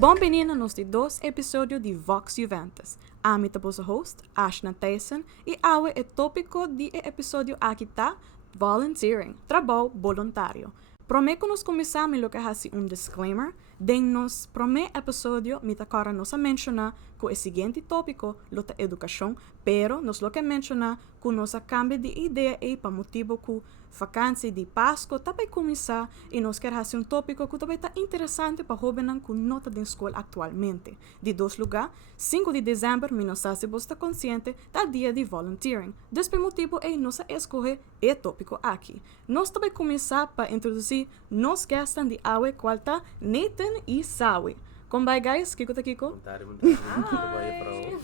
Bem-vindo nos dois episódios de Vox Iuventus. A minha host, Nathan, e hoje o tópico do episódio aqui está volunteering, trabalho voluntário. Prometo nos começar a colocar disclaimer. Nos primeiro episódio, me tocará nos mencionar que o seguinte tópico é educação, pero nos lo que mencionar que nos cambia de ideia e para motivo que vacância de Páscoa também começar e nos quer fazer tópico que também está interessante para jovens que não estão na escola atualmente. De dois lugares, 5 de dezembro, me nos se você está consciente da dia de volunteering. Desse motivo, nos escolher o tópico aqui. Nós também começar para introduzir nos guests de hoje, qual está Nathan and Xaui. Como vai, guys? Kiko tá Kiko?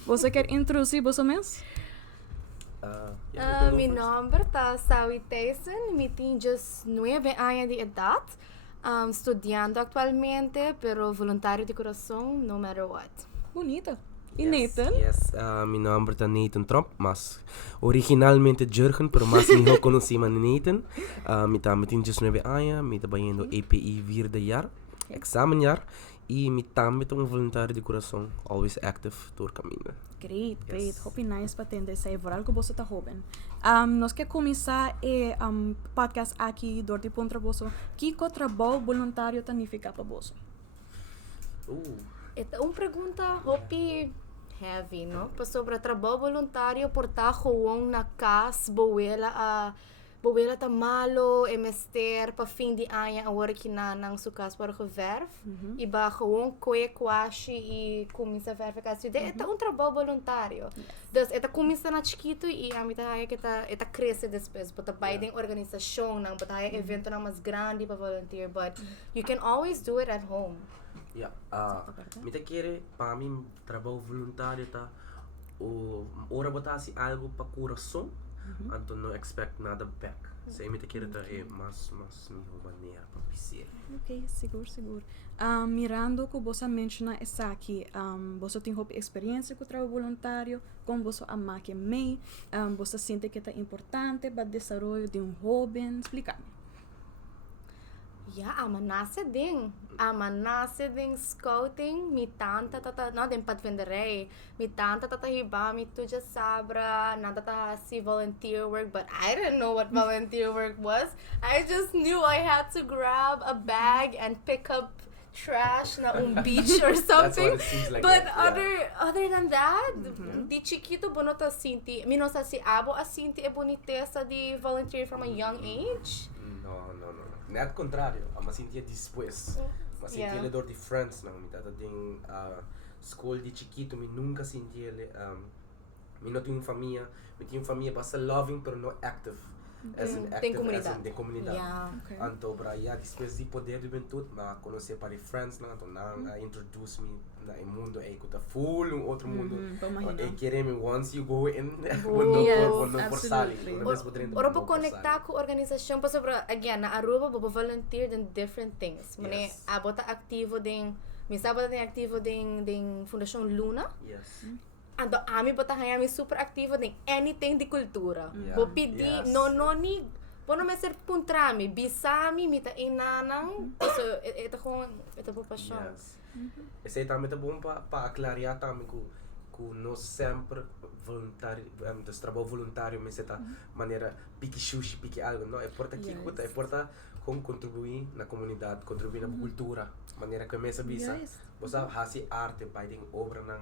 Você quer introduzir você mesmo? Meu nome é Xaui Tyson, eu tenho 9 anos de idade, estudando atualmente, pero voluntário de coração, no matter what. Bonita. E Yes, Nathan? Yes, meu nome é Nathan Trump, mas originalmente Jurgen, pero mas me conheci como Nathan. Eu tenho 19 anos, eu trabalho no API vierde jaar, examenjaar, e eu também sou voluntário de coração, always active door caminho. Great. Yes. Hope nice para entender se por algo você está jovem. Nós quer começar o podcast aqui do tipo para você. Que trabalho voluntário significa para você? Esta é pergunta hope heavy, no? Sobre trabalho voluntário, portar gewoon na casa, boela tá malo, emester para fim de ano, agora que nang sukas para gewerf, e ba gewoon koe kwashi e começa a verificação. Esta é trabalho voluntário. Dus esta começa na chiquito e a mim tá que esta cresce depois, para vai em organização, nang para evento na mais grande para volunteer, but you can always do it at home. Me te quer para mim trabalho voluntário tá o ora botar se algo para coração, então não expect nada back. Se me te quer tá mas minha maneira para pisar. Ok, seguro. Mirando que você menciona essa aqui, você tem experiência com o trabalho voluntário, como você ama que me, você sente que é importante para o desenvolvimento de jovem, explica-me. Ama nasce ding scouting, mi tanta no den patvenderei, mi tanta hiba, mi tu just sabra, nada si volunteer work, but I didn't know what volunteer work was. I just knew I had to grab a bag and pick up trash na beach or something. Like but that, yeah. other than that, di chiquito bonota sinti, minosa si abo asinti e boniteza di volunteer from a young age. No. Net contrário, a mas sentia depois. Mas sentia ele dor de friends, não. Me tata tem school de chiquito, me nunca sentia ele. Me não tinha família, me tinha família para ser loving, pero não active. As in active, as in de comunidade. Então, para depois de poder de juventude, mas conhecer para friends, não. Então, introduce me no mundo, que tá full outro mundo. E querem once you go in, não por sair. Ora para conectar com a organização, para sobre again na Aruba, para volunteer in different things. Mane abota ativo den, misabota den ativo den Fundação Luna. Yes. Ando ami bota hayami super ativo den anything de cultura. Bo pedi ni Pono me ser puntrami, bisami, mita inanang, so ito po passion. Yes. Esse também é bom para aclarar também que nós sempre voluntário, dos trabalho voluntário, mas esta maneira pique sushi, pique algo, não é porta aqui, é porta como contribuir na comunidade, contribuir na cultura, maneira que mesa bisa, você faz arte, vai ter obra não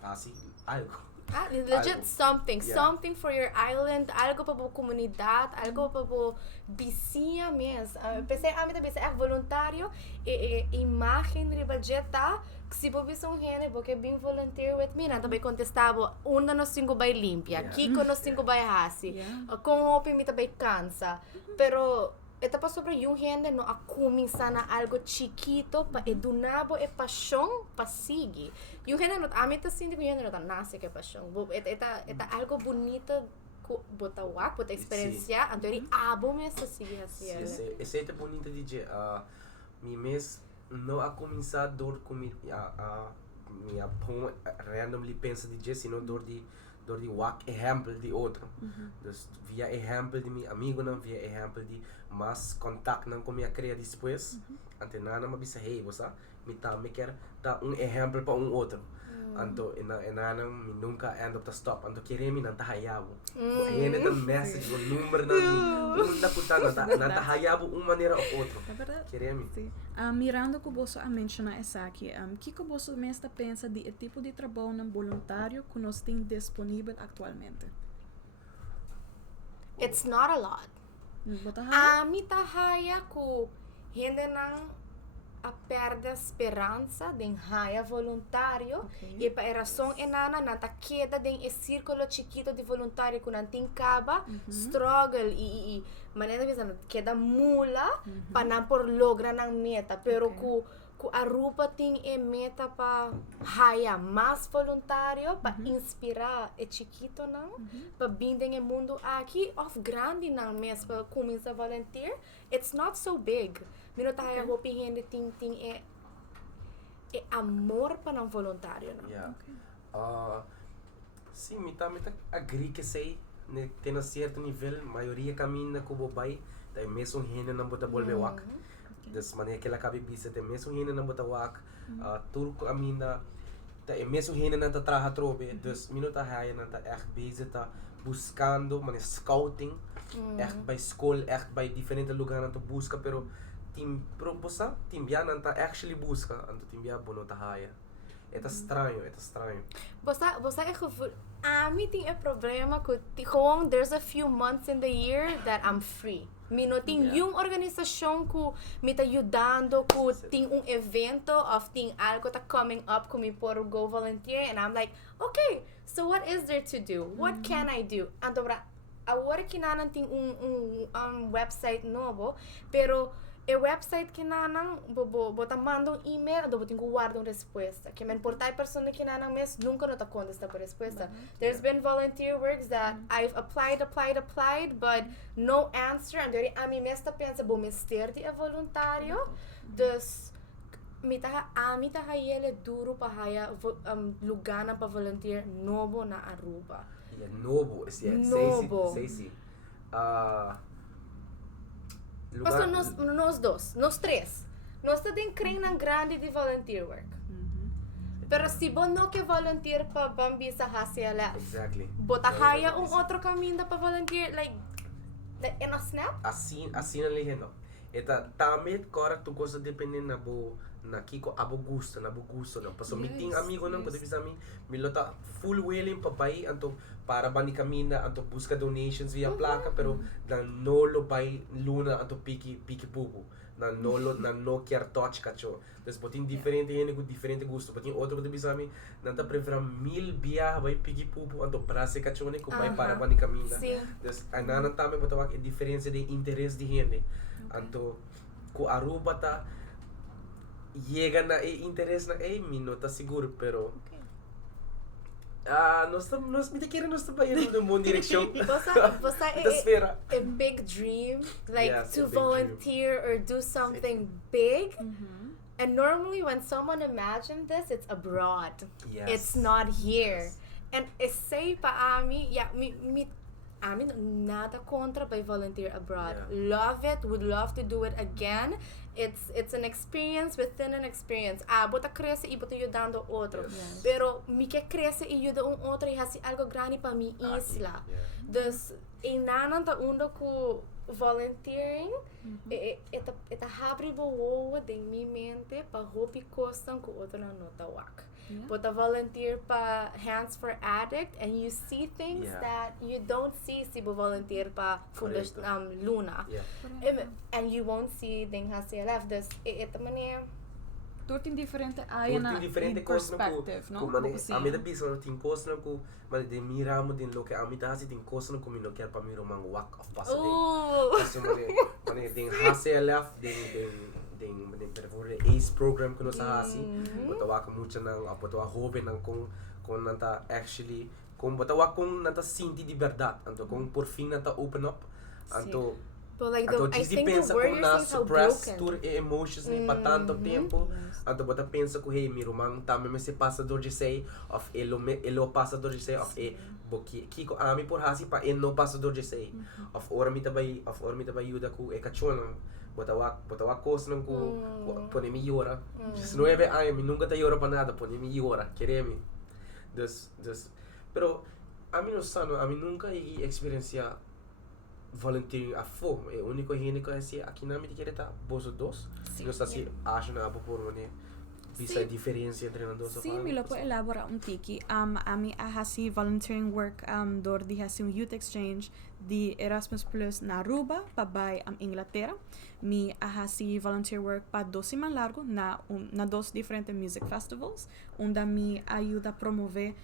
faz algo. Legit something for your island, algo para a comunidade, algo para a vizinha mesmo. Pensei, é voluntário e imagem de budgeta, que se você é gente, porque bem volunteer with me, também contestava, uma nos 5 vai limpia, Kiko nos 5 vai hasi, com o opi me também cansa, pero esta pa sobre yung gente no a começar na algo chiquito pa edunabo e paixão pa sige. Yung gente no amita sindi ko yung no nasce que paixão. Eta algo bonito ko botawak, bota experiência, antori abo me sa sige assim. Esse é bonito de mi mes no a começar dor com minha randomly pensa de sino dor de door die wak exempel di outro. Dus via exempel di mi amigo não, via exempel di mas contact não com minha cria depois. Ante nana mabisa hey bosa, mi ta me quer ta exempel pa outro. Anto enana mi nunca end up to stop. Anto kiremi nanta hayabo. Hene tan message o number na mi. Unda puta nanta hayabo maneira ou outro. É verdade. Kiremi. Sim. Mirando que você menciona essa aqui, que você mesmo pensa de tipo de trabalho não voluntário que nós temos disponível atualmente? It's not a lot. Mi tahaya ku hindi nang a perde esperança den haya voluntário e pa razão enana nanta queda den e círculo chiquito de voluntário que nantin caba struggle e maneira bisa queda mula pa não por logra nang meta pero ku arupa ting e meta pa haya mais voluntário pa inspirar e chiquito não pa bindem e mundo aqui of grande não mes pa começa a volunteer. It's not so big. Mino tayo hopi hindi ting e amor pa ng voluntaryo na. Yeah. Sim, mita agree que sei, né, tem um certo nível, maioria caminha com o bai, daí mesmo hindi não bota bolbe wak. Das maneira que ela cabe bisa, daí mesmo hindi não bota wak, turco amina, daí mesmo hindi não tá traha trobe, dus mino tayo não tá echt bezig tá buscando, maneira scouting, echt by school, echt by diferentes lugares não tá busca, pero tim proposta, tim bia nanta actually busca, anto tim bia bono tahaya. Eta estranho. Bosa é gevoel. Mi ting e problema ko gewoon there's a few months in the year that I'm free. Mino ting yung organisasyon ko mita ayudando ko ting evento of ting algo ta coming up ko mi por go volunteer and I'm like, okay, so what is there to do? What can I do? Anto bra, agora kinanan ting website novo, pero e website que nanang bota manda email do botin guarda resposta que men portai persona que nanang mes nunca não tá contesta por resposta. There's been volunteer works that I've applied but no answer and a mi mes ta pensa bo mister de voluntário dus mita ele duro pa haya lugar na pa volunteer novo na Aruba. Novo, sei. Basta nós três. Nós também creem na grande de volunteer work. Pero se você não quer volunteer para bambisa hacia lá. Exactly. Bota haya outro caminho para volunteer like in a snap? Assim na legenda. Eta tamit kora tu coisa depende na kiko abo gusto não. Paso meeting amigo não pode bisa mi lota full willing pa bai anto para bani camina anto busca donations via placa pero na nolo bai luna anto piki pupu na no quer touch cacho. Des botin diferente gente com diferente gusto. Botin outro pode bisa nanta prefera 1000 biya bai piki pupu anto brase cacho ne ko bai para bani camina. Des anana tame botawak e diferença de interesse de gente. Anto ku Aruba ta llega na interesse na minuta seguro pero nós me querem nós tá indo na boa direção. Você é a big dream like to volunteer or do something big. And normally when someone imagines this it's abroad. It's not here. And say pa ami nada contra by volunteer abroad. Love it, would love to do it again. It's an experience within an experience. Bota cresce e bota ayudando outro. Pero mi que cresce e ajuda outro e hasi algo grande para mi isla. Dus inanan ta undo ku volunteering eta abre boa de mi mente pa hopi costam ku outro na nota wak. But a volunteer pa Hands for Addict and you see things that you don't see si volunteer pa Luna. And you won't see ding HCLF. Dus ito man Tudo diferente aí na perspective, não? A minha bisa não tem coisa não mas de miramo de lo que a minha hasi tem coisa não como não quer para miro mang walk of passo de. Mas de HCLF de performer ACE program que nós hasi. Botawa ko mucha nang botawa hobe nang kung nanta actually kung botawa kung nanta sinti de verdade. Anto kung por fin nanta open up. Anto But like I think pensa kung na suppress tur emotions ni pa tanto tempo. Anto bota pensa ko hey miro mang tama me se passador de sei of elo passador de sei of kiko ami por hasi pa no pasador de sei of ora mi tabay yuda ku e kachon bota kos nang ku pone mi yora 19 años mi nunca te yora para nada pone mi yora queremi dus pero ami no sano ami nunca i experiencia volunteering a fo e único gente que é aqui na me quer tá boso dos não está se acha na por mane bisa diferença entre nós dois. Sim, me lo puedo elaborar un tiki. Ami ahasi volunteering work door di hasi un youth exchange di Erasmus Plus na Aruba pa bay Inglaterra. Mi ahasi volunteer work pa 12 man largo na dos diferentes music festivals. Onda mi ayuda a promover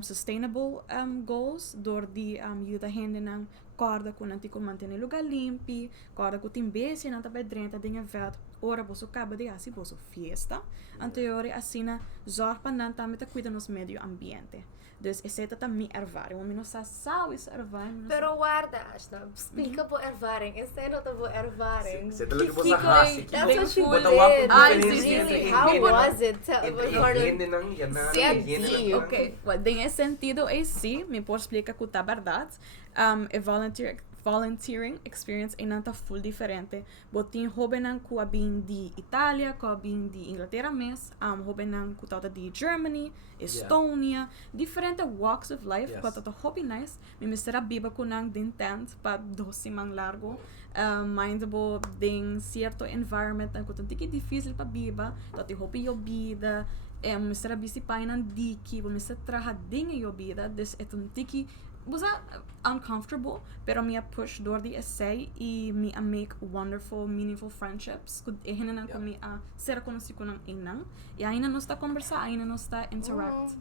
sustainable goals door di ayuda gente nang corda com nanti com manter lugar limpo, corda com timbese nanta bedrenta dinha vet. Ora boso acaba de assim boso fiesta. Anterior assina zorpa nanta meta cuida nos medio ambiente. Dus essa é mi ervaring. O mino sa sao is ervaring. Pero guarda, Ashna, explica po ervaring. Essa não tá bo ervaring. Você tá lendo você hasi. That's what you did. Really? How was it? Ok, well, nesse sentido é sim, me pode explicar que tá verdade. Volunteering experience é nanta full diferente. Botin hobenan ku abin di Itália, ku abin di Inglaterra mes, hobenan ku tata di Germany, Estonia, diferente walks of life, ku tata hobby nice. Mi mistera biba ku nang din tent pa 12 man largo. Mindable ding certo environment ang ku tantiki difícil pa biba, tati hobby yo vida. Mistera bisi painan diki, mistera traha ding yo vida, des etantiki was uncomfortable, pero me push door the essay e me make wonderful, meaningful friendships. E hinan ko me ser conheci ko ng inang. E ainda nos ta conversa, ainda nos ta interact.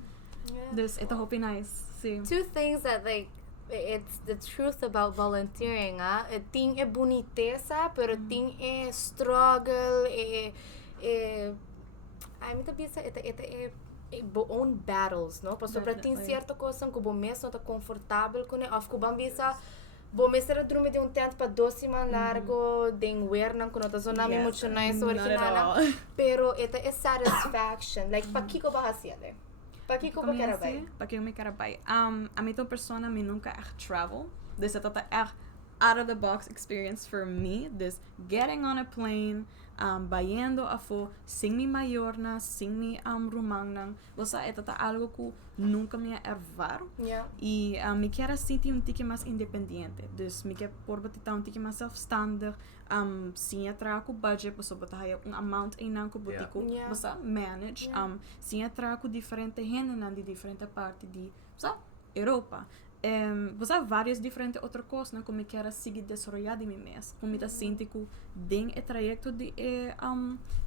Dus ito hope nice. See. Two things that like it's the truth about volunteering, ting é boniteza, pero ting é struggle, ai me tabisa own battles, no? Paso para tem certa coisa que o mês não está confortável com, of que o bambisa bom mês era dormir de tempo para 12 man largo, de wear não com outra zona me muito nice original, pero é satisfaction, like para que eu bahasya de, para que eu quero vai, para que eu me quero vai, a minha persona me nunca travel, dessa tota out of the box experience for me, this getting on a plane, bayendo afo, sing mi mayorna, sing mi rumangnan, bosa ito ta algo que nunca me ervar, e me quero sentir tiki mais independiente, dus me quero por batita tiki mais self-standard, sim atra ku budget, bosa bataya amount inang ku butiku, bosa manage, sim atra ku diferente gente nan di diferente parte di, bosa Europa. Você há várias diferentes outras coisas, né? Como eu quero seguir desenvolvendo mim mesmo. Como eu sinto que tem o trajeto de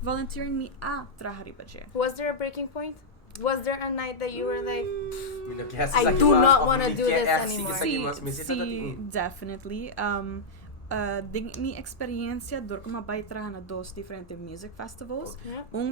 volunteering me a trabalhar para gente. Was there a breaking point? Was there a night that you were like, I do not want to do this anymore? Sim, definitely. Minha experiência door como vai trabalhar na dos diferentes music festivals,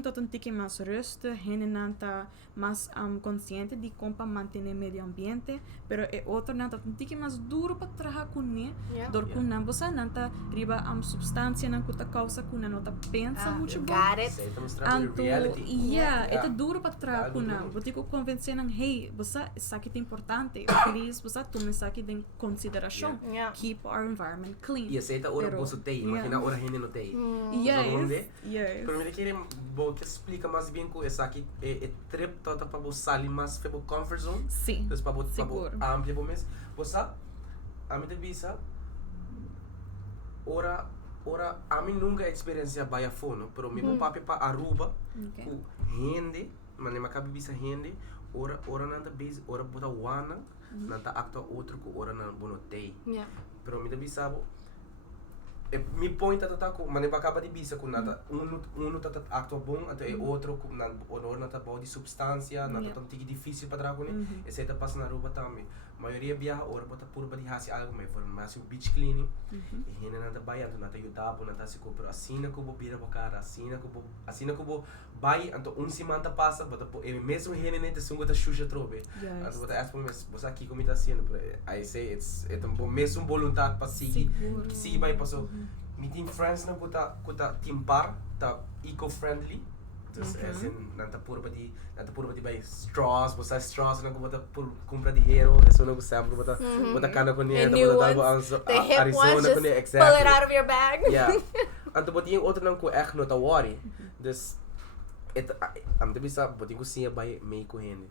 tot um tique mais rustig, nanta mais consciente de como manter o meio ambiente, pero outro nanta um tique mais duro para trabalhar com ne, door com não você nanta riba substância não cuta causa com não tá pensa muito bom. Got it. Anto, é duro para trabalhar com não, vou te convencer não, hey, você sabe que é importante, please, você tome sabe de consideração, keep our environment clean. E aceita ora boso tei, imagina ora gente no tei. Yes. Pero me querem que explica mais bem que essa aqui é trip toda para você sair mais para o comfort zone. Sim. Então para você amplia para mês. Você a mim devisa ora a mim nunca experiência baia fono, pero meu papi para Aruba, com gente, mas nem acaba bisa gente, ora nada base, ora bota wana, nada acta outro que ora não bono tei. Pero me devisa mi point tata ko mane acaba de bisa com nada uno tata acto bom até outro com nada honor nada bom de substância nada tão difícil para trago né esse tá passa na Aruba também maioria viaja ora bota purba de hasi algo mais for mais beach cleaning e rena nada baiando nada yutabo nada se compra assina que bo bira bocara assina que bo bai anto semana passa bota mesmo rena né te sungo da xuxa trobe anto bota as por mês você aqui como tá sendo I say it's bom mesmo vontade para seguir que se vai passou meeting friends na kuta timpar ta eco-friendly Dus as in, nanta puro pa di by straws, basta straws na bota compra di hero, eso na sempre bota kana ko niya, bota ang the hip Arizona ones, ko niya, just pull it exactly. out of your bag. Yeah. Anto bota yung otro nang ko echt no tawari. Dus am tabi sa bota ko siya by may ko hen.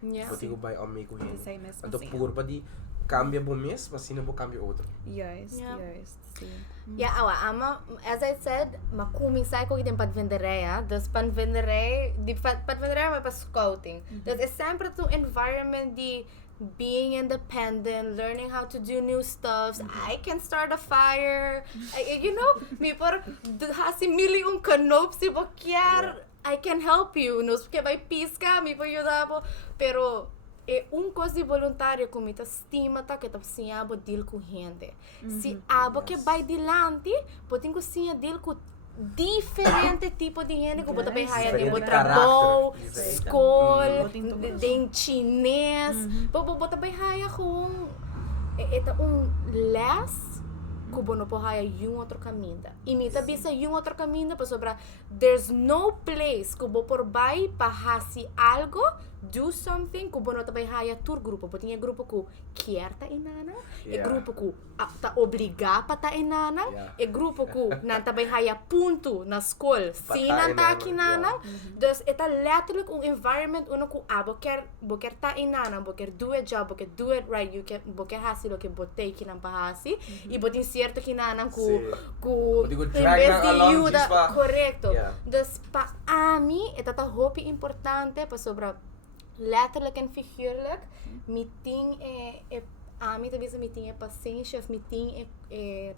Yeah. Bota ko by am may ko hen. Sei mesmo Anto assim. puro pa di cambia bom mês, mas sino bo cambia outro. Yes, Yeah. yes. Sim. Ja, ama, as I said, makumingsay ko itin padvenderea, dus padvenderea, di padvenderea may pa scouting. Dus é sempre to environment di being independent, learning how to do new stuff. I can start a fire. You know, mi por hasi mili un kanop si bokyar. I can help you. Nos que vai pisca, mi po ayudar pero coisa de voluntário como ita estima tá que tá sim abo deal com gente. Se abo que vai dilante, potem cozinha deal com diferente tipo de gente que bota bem raia de trabalho, escola, de chinês, bota bem raia com eta les kubo no po haya yung outro caminho. E mita bisa yung outro caminho pa sobra there's no place kubo por bay pa hasi algo, do something kubo no tabay haya tur grupo. Potinha grupo ku quer ta inana, e grupo ku ta obriga pa ta inana, e grupo ku nan tabay haya punto na school. Sinan ta kinana. Dus eta letterlijk un environment uno ku boker ta inana, boker do a job, boker do it right, you can boker hasi lo que botei kinang pahasi. E botin certo kinanang ku drag na along ajuda, correcto. Yeah. Dus pa ami eta ta hopi importante pa sobra letterlijk en figuurlijk. Meeting ami talvez meeting paciência, meeting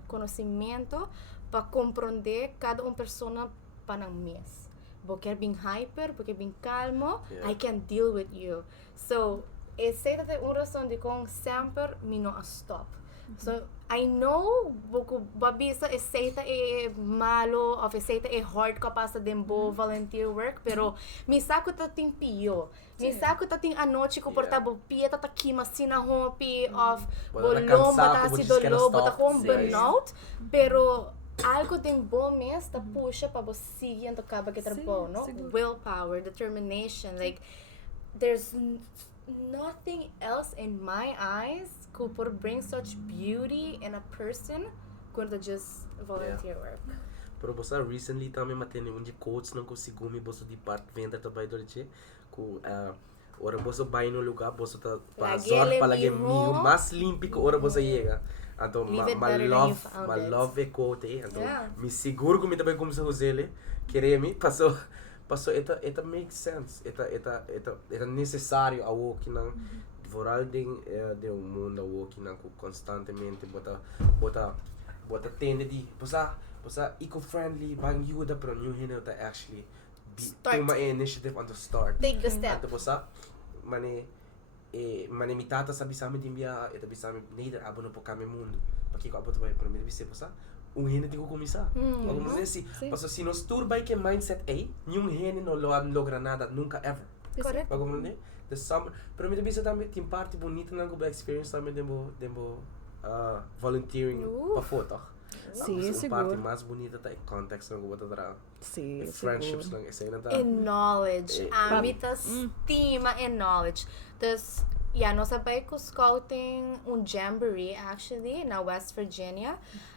conhecimento para compreender cada persona para um mês. Porque bem hyper, porque bem calmo, I can deal with you. So, essa é uma razão de como sempre me não stop. So, I know, babisa essaita malo, of essaita hard kapasa dembo volunteer work, pero misako ta ting piyo. Misako ta ting anoche ko portabo pia ta kima sina hopi of bolom bata si dolo bata com burnout, pero algo din bom mês ta puxa pa bosigi ang takaba que trabalho, no? Willpower, determination, like there's nothing else in my eyes could bring such beauty in a person quando just volunteer work. Pero bossa recently também matene onde coach não consigo me bossa de parte venda também dorche ku ora bossa vai no lugar bossa tá passar para que mio mais limpo que ora bossa chega. Então ma love é cote, então me seguro que me também como se usele quereme passou eta makes sense eta necessário a walk nang voral ding de mundo walk nang constantemente bota tende di posa eco friendly bang yuda pero new hino ta actually toma initiative on the start take the step ato posa mane mitata sabi sa amin dimbia eta bisami neither abono po kami mundo pakiko abot ba pero me bise posa hene tem que começar. Vamos dizer assim, porque se nós turbay que mindset nenhum hene não logra nada nunca ever. Correto. Vamos dizer, the summer, pero me também também tem parte bonita na go experience também demo volunteering para foto. Sim, seguro. A parte mais bonita tá em context na go bota dra. Sim, friendships lang essa ainda tá. And knowledge, amita estima and knowledge. Dus nós sabay ko scouting jamboree actually na West Virginia.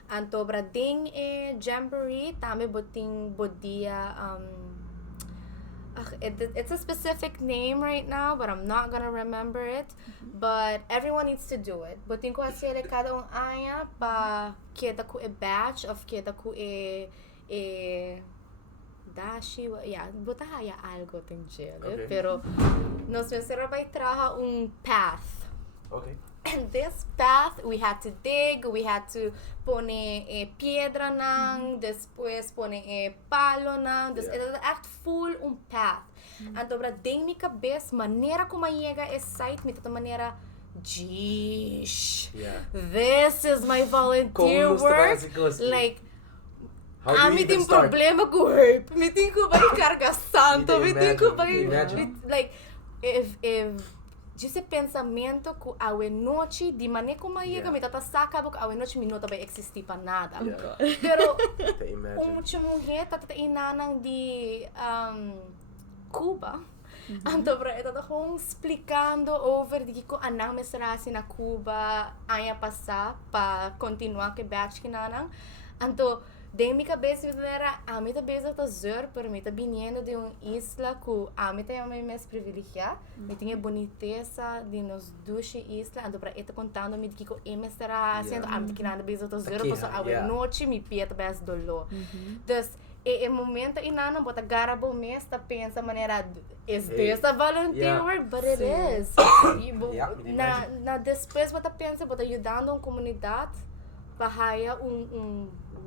Anto brading jamboree tame boting bodia it's a specific name right now but I'm not gonna remember it but everyone needs to do it boting ko asile cada aya pa kita ko batch of kita ko dashi bota haya algo ting pero nos será vai traha path. Okay. And this path, we had to dig, we had to pone piedra nang, después pone palo nang, era echt full path. And dobra ding mi cabeça, maneira como chega esse site, mi tata maneira, geesh, this is my volunteer work. Like, mi tem problema com herb, mi tem que vai carga santo, mi tem que vai, like, if esse pensamento que a noite de maneira como chega me tata saca porque a noite me não vai existir para nada pero muita mulher tata inanang de Cuba. Então, para ito akong explicando over di ko anang mesrasi na Cuba aya passar pa continuar que batch kinanang. Então, de mi cabeça era a mim também eu tô zero por mim tá vindo de uma isla que a mim tem uma mais privilegiada, me tinha boniteza de nos duas islas, então para ito contando me que ko emestra sendo a mim que nada bem eu tô zero por a noite me pieta bem dolor. Dus e momento inana bota garabo mes tá pensa maneira is this a volunteer work, but it is. Na depois bota pensa bota ajudando uma comunidade para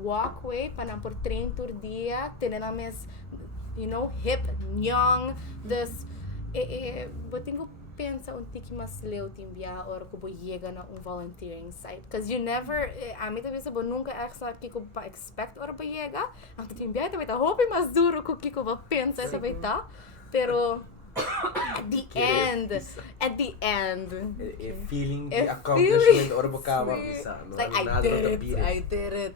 walkway para por trem por dia, tendo mes hip, young, dus botingo pensa tiki mas leu timbia or ko chega na volunteering site, because you never a mim também sabo nunca sabe que ko pa expect or pa chega, anto timbia também tá hope mas duro ko que ko va pensa também tá, pero at the end feeling the accomplishment or bukama bisa no, like I did it.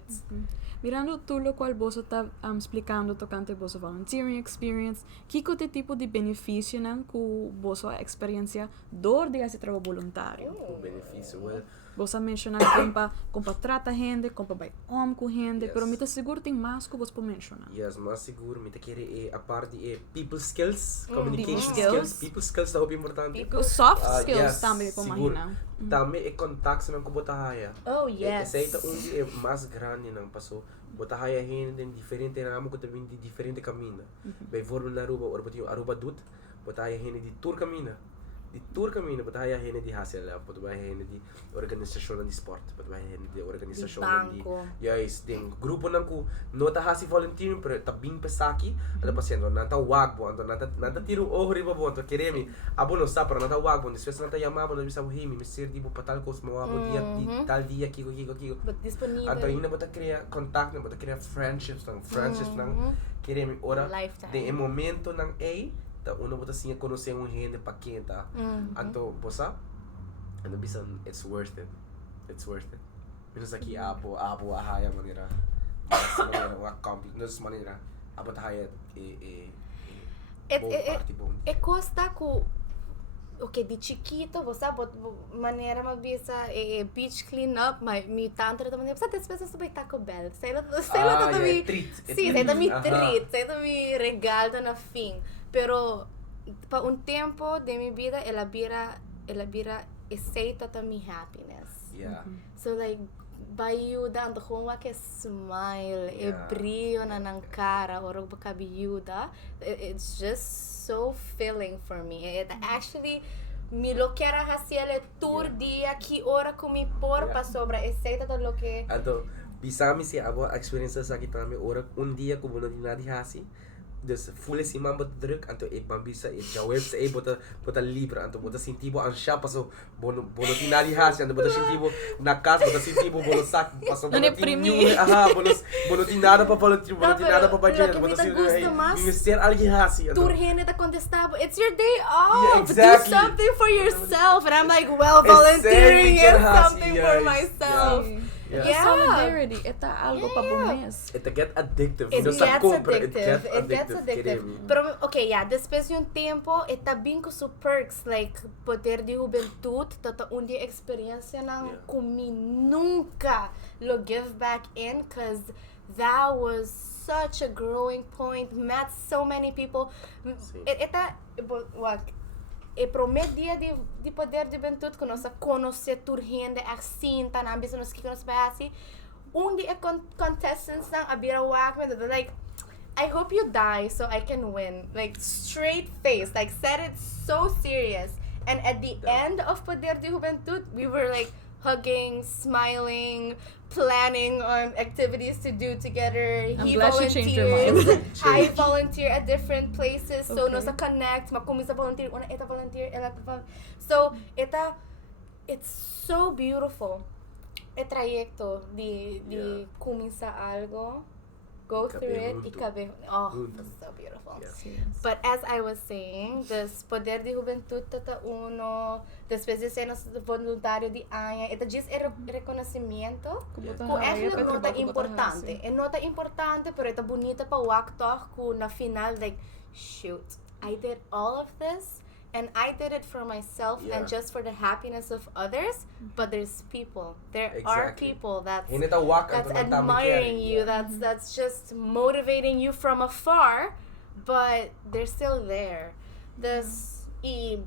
Mirando tudo qual você está explicando tocante você volunteering experience, que tipo de benefício não que você experiência dor de esse trabalho voluntário? O benefício você mencionar como trata gente, como vai com gente, pero me tá seguro tem mais que você pode mencionar. Yes, mais seguro, me tá querer a parte people skills, communication skills, people skills tá muito importante. Soft skills também para imaginar. Também é contato não com botahaya. Oh yes. Esse é mais grande não passou. Botahaya gente em diferente ramo que também de diferente caminho. By exemplo na Aruba, or botinho Aruba dut, botahaya gente de tour caminho. De tour caminho, botahaya gente de hassel, botahaya gente de organização de esporte, botahaya gente de organização de yes, tem grupo não que não tá hasi volunteering, pero tá bem pesaki, ada paciente não tá wagbo, não tá tiro riba bom, então queremos, abo não sabe, não tá wagbo, depois não tá chamado, não bisa himi, me ser tipo patal cos mo abo dia di tal dia kiko. But disponível. Então ainda bota criar contato, bota criar friendships não queremos ora de momento não uno bota assim conhecer gente para quem tá. Então, posa, ano bisa it's worth it. Menos aqui abo ahaya maneira. Uma compli, nos maneira. Abo ahaya costa ku de chiquito, você maneira uma bisa beach clean up, mas me tanto também precisa ter pessoas sobre Taco Bell. Sei lá também. Sim, sei também treat, sei também regalo na fim. Pero pa tempo de mi vida ela vira aceita também happiness. So like bayuda ando com que smile, brilho na cara, oro ba kabiyuda. It's just so filling for me. It actually me lo que era hacer tour dia que ora comi por pa sobra aceita todo lo que bisa mi si abo experiences aqui também ora dia ko bono dinadi hasi. Dus voel si man bot druk anto bambisa jawab sa bota libra anto bota sintibo ang siya paso bono tinali has anto bota sintibo na casa bota sintibo bono sak paso bono tinyo bono tinada pa volunteer bono tinada pa budget bota sintibo minister algi hasi turhene ta contestabo it's your day off, do something for yourself, and I'm like volunteering is something for myself. Solidarity, ito algo pa bumes. It gets addictive. It gets addictive. Pero, depois de tempo, ita bem com os perks, like, poder de juventude, tota dia experiência não comi nunca lo give back in, because that was such a growing point, met so many people. Dia de poder de juventude que nós conhecer turhende assim tá na business que nós assim dia contestants na abira wak like I hope you die so I can win, like straight face, like said it so serious, and at the end of poder de juventude we were like hugging, smiling, planning on activities to do together. He volunteers. I volunteer at different places. So, no sa connect, makumi sa volunteer, una ita volunteer, so, it's so beautiful. E trayecto de começar algo, go through it, it's so beautiful. Yes. But as I was saying, this poder de juventude tata uno, después de ser voluntário de ANHA, ito just reconhecimento, kung actually nota importante. É nota importante, pero ito bonita pa wakto, kung na final, like, shoot, I did all of this and I did it for myself and just for the happiness of others, but there's people. There are people that's admiring you, that's just motivating you from afar, but they're still there.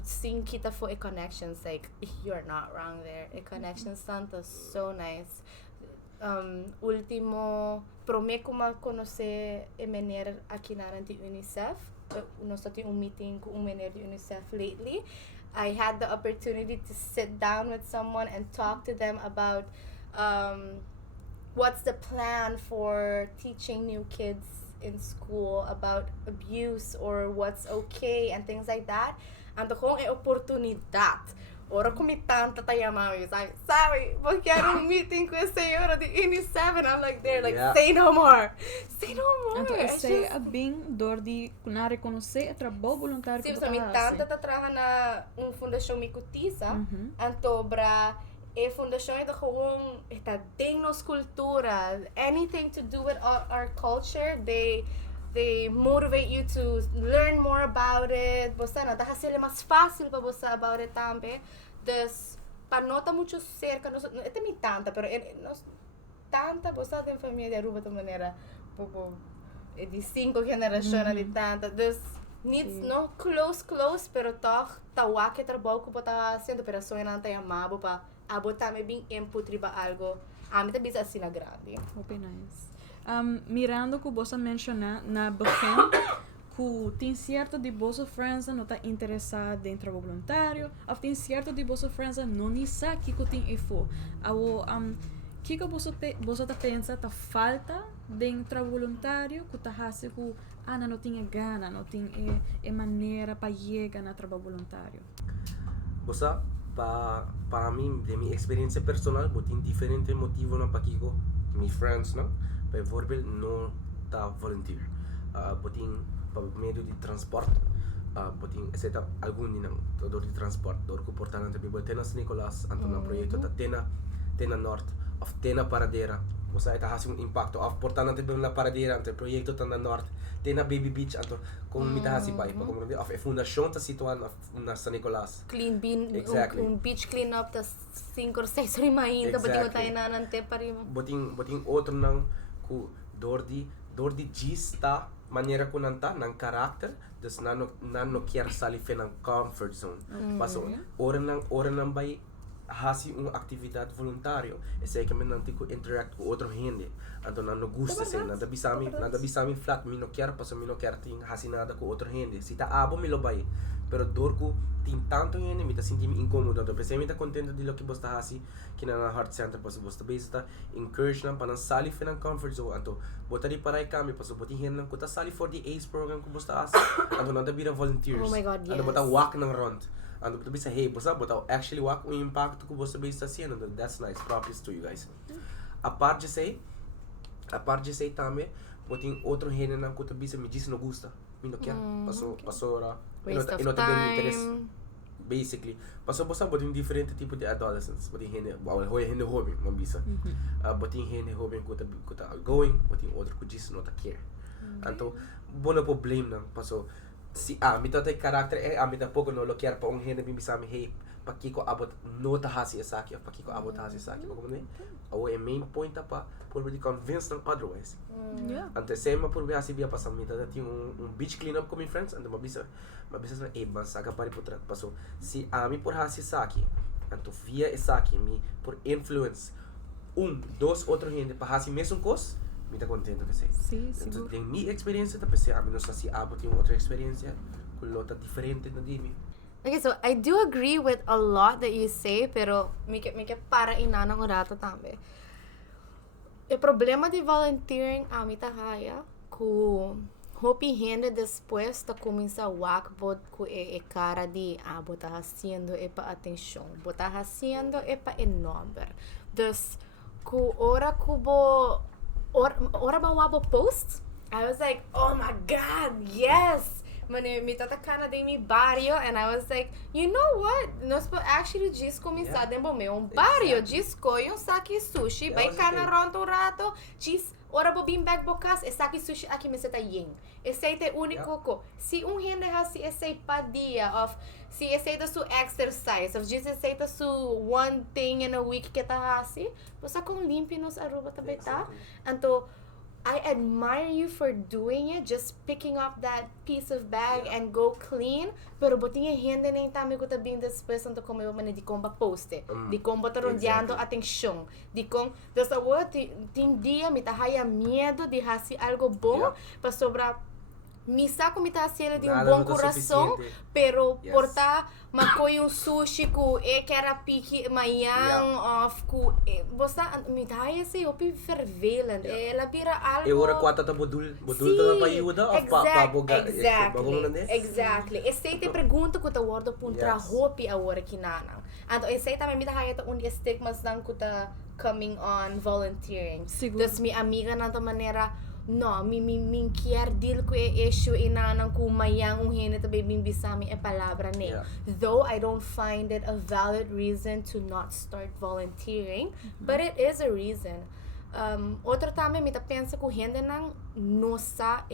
Seeing kita for a connections, like, you're not wrong there. A connections tanto so nice. Último, promé kuma conocer a maneira aqui na de UNICEF. Nós temos meeting com maneira de UNICEF lately. I had the opportunity to sit down with someone and talk to them about what's the plan for teaching new kids in school about abuse or what's okay and things like that. And kung e oportunidad. Ora kung may tanta tayo mami, sabi, magkano meeting ko sa iyo na di UNICEF, and I'm like there, like, say no more. Say no more. Então, esse é bem dor de reconhecer o trabalho voluntário que você faz. Sim, tanta tatrahan na fundação mi kutisa, anto bra e fundação é da kung ita ding nos cultura, anything to do with our culture, they motivate you to learn more about it. Bosta na daha sila mas fácil pa bosta about it tambe. Des panota mucho cerca nos ete mi tanta, pero nos tanta bosta de família ruba de maneira de 5 generações de tanta. Des needs no close, pero toch tawa que trabalho ko bota haciendo operação na taya mabo pa abota me bing input riba algo. Amita bisa sina grande. Open nice. Mirando que você mencionou na begin que tem certo de vossa friends não está interessado em trabalho voluntário, ou tem certo de vossa friends não sabe que tem info. Que você está pensando tá falta de trabalho voluntário que está fazendo que não tinha gana, não tem maneira para chegar no trabalho voluntário. Você para mim, de minha experiência personal, tem diferentes motivos na para que meus friends, não? Por exemplo, não está volunteer. Botin para meio de transporte, botin etc. Algum dinam dor de transporte, dor que portanto também botin nas Nicolas, Antônio projeto da Tena Norte, of Tena Paradeira. Você está fazendo impacto, of portanto também na Paradeira, ante projeto Tena Norte, Tena Baby Beach, anto como me está fazendo para como of a fundação está situada na San Nicolas. Clean bean, beach clean up das 5 ou 6 rimainda, botin tayo na nante para botin outro não ku dor de gista maneira ko nanta ng karakter des nano quer salir ng comfort zone. Paso ora nang bay hasi atividade voluntário esse que men nanti ko interact com outro gente anto nano gusta se nada bisami flat mi no quer paso mi no quer ting hasi nada com outro gente si ta abo mi lo bay pero dor ko tin tanto gente mi ta sentimi incômodo então pensei mi ta contento de lo que bosta hasi que na heart center paso bosta besta encourage na para salir ng comfort zone anto bota di para kami paso boti hen nang ko ta sali for the ACE program ko bosta hasi anto nada bira volunteers oh my god yes anto bota walk ng rond anto bota bisa hey bosta bota actually walk o impact ko bosta besta siya anto that's nice props to you guys a parte de sei também botin outro gente nang ko ta bisa me diz no gusta mi no quer paso ora waste of time basically paso bosa botin diferente tipo de adolescents botin gente hene hobby man bisa botin hene hobby ko ta going botin outro ko diz no ta quer anto bono problem nang paso si mi ta karakter mi ta pouco no lo quer pa hene bisa mi hey pakiko abot no ta hasi asaki of pakiko abot hasi asaki como ne o main point pa por be convince them otherwise ante sema por be hasi via pasam mi ta tinha beach clean up com my friends ante mabisa na mas saga pari por track paso si mi por hasi saki anto via esaki mi por influence dos outro gente pa hasi mesmo cos mi ta contento que sei então tem minha experiência ta pensei mi no sa si abot tinha outra experiência com lota diferente na dimi. Okay, so I do agree with a lot that you say, pero me para inanang orato tambe. O problema de volunteering amita haya ku hopi gente después ta comienza a wakbot ku cara de bota haciendo pa atención, bota haciendo pa number. Dus ku ora ba wabo post? I was like, oh my god, yes. Mi tatakana de mi barrio, and I was like, you know what? Nós actually just começar a meu barrio, just coi saque sushi, vai cana ronto rato, just ora bo bimbag bokas, esaki sushi aki meseta ying. Esse te único ko. Se gente hasi esse pa dia of se esse su exercise of just esse su one thing in a week que ta hasi, basta kung limpi nos Aruba também tá. Anto I admire you for doing it, just picking up that piece of bag and go clean. Pero botinha gente nem tá me gusta bem depois anto como eu mane di comba poste. Di comba tá rondeando atenção. Di com dessa tem dia me tá haya medo de hasi algo bom para sobrar misa ko mita sila de bom coração, pero porta makoy sushi ku kera piki mayang of ku bosta mitaya se opi vervelend la pira algo ora kwata ta bodul ta payuda of paboga exactly esse te pergunta ko ta wordo puntra hopi agora kinana anto esse ta mita haya ta un stigmas nang ko ta coming on volunteering dus mi amiga na ta manera no, mi quer deal ko issue inanang kumayang hene tabi bimbisami palabra ne. Though I don't find it a valid reason to not start volunteering, but it is a reason. Outro também me pensa ko hende nang nosa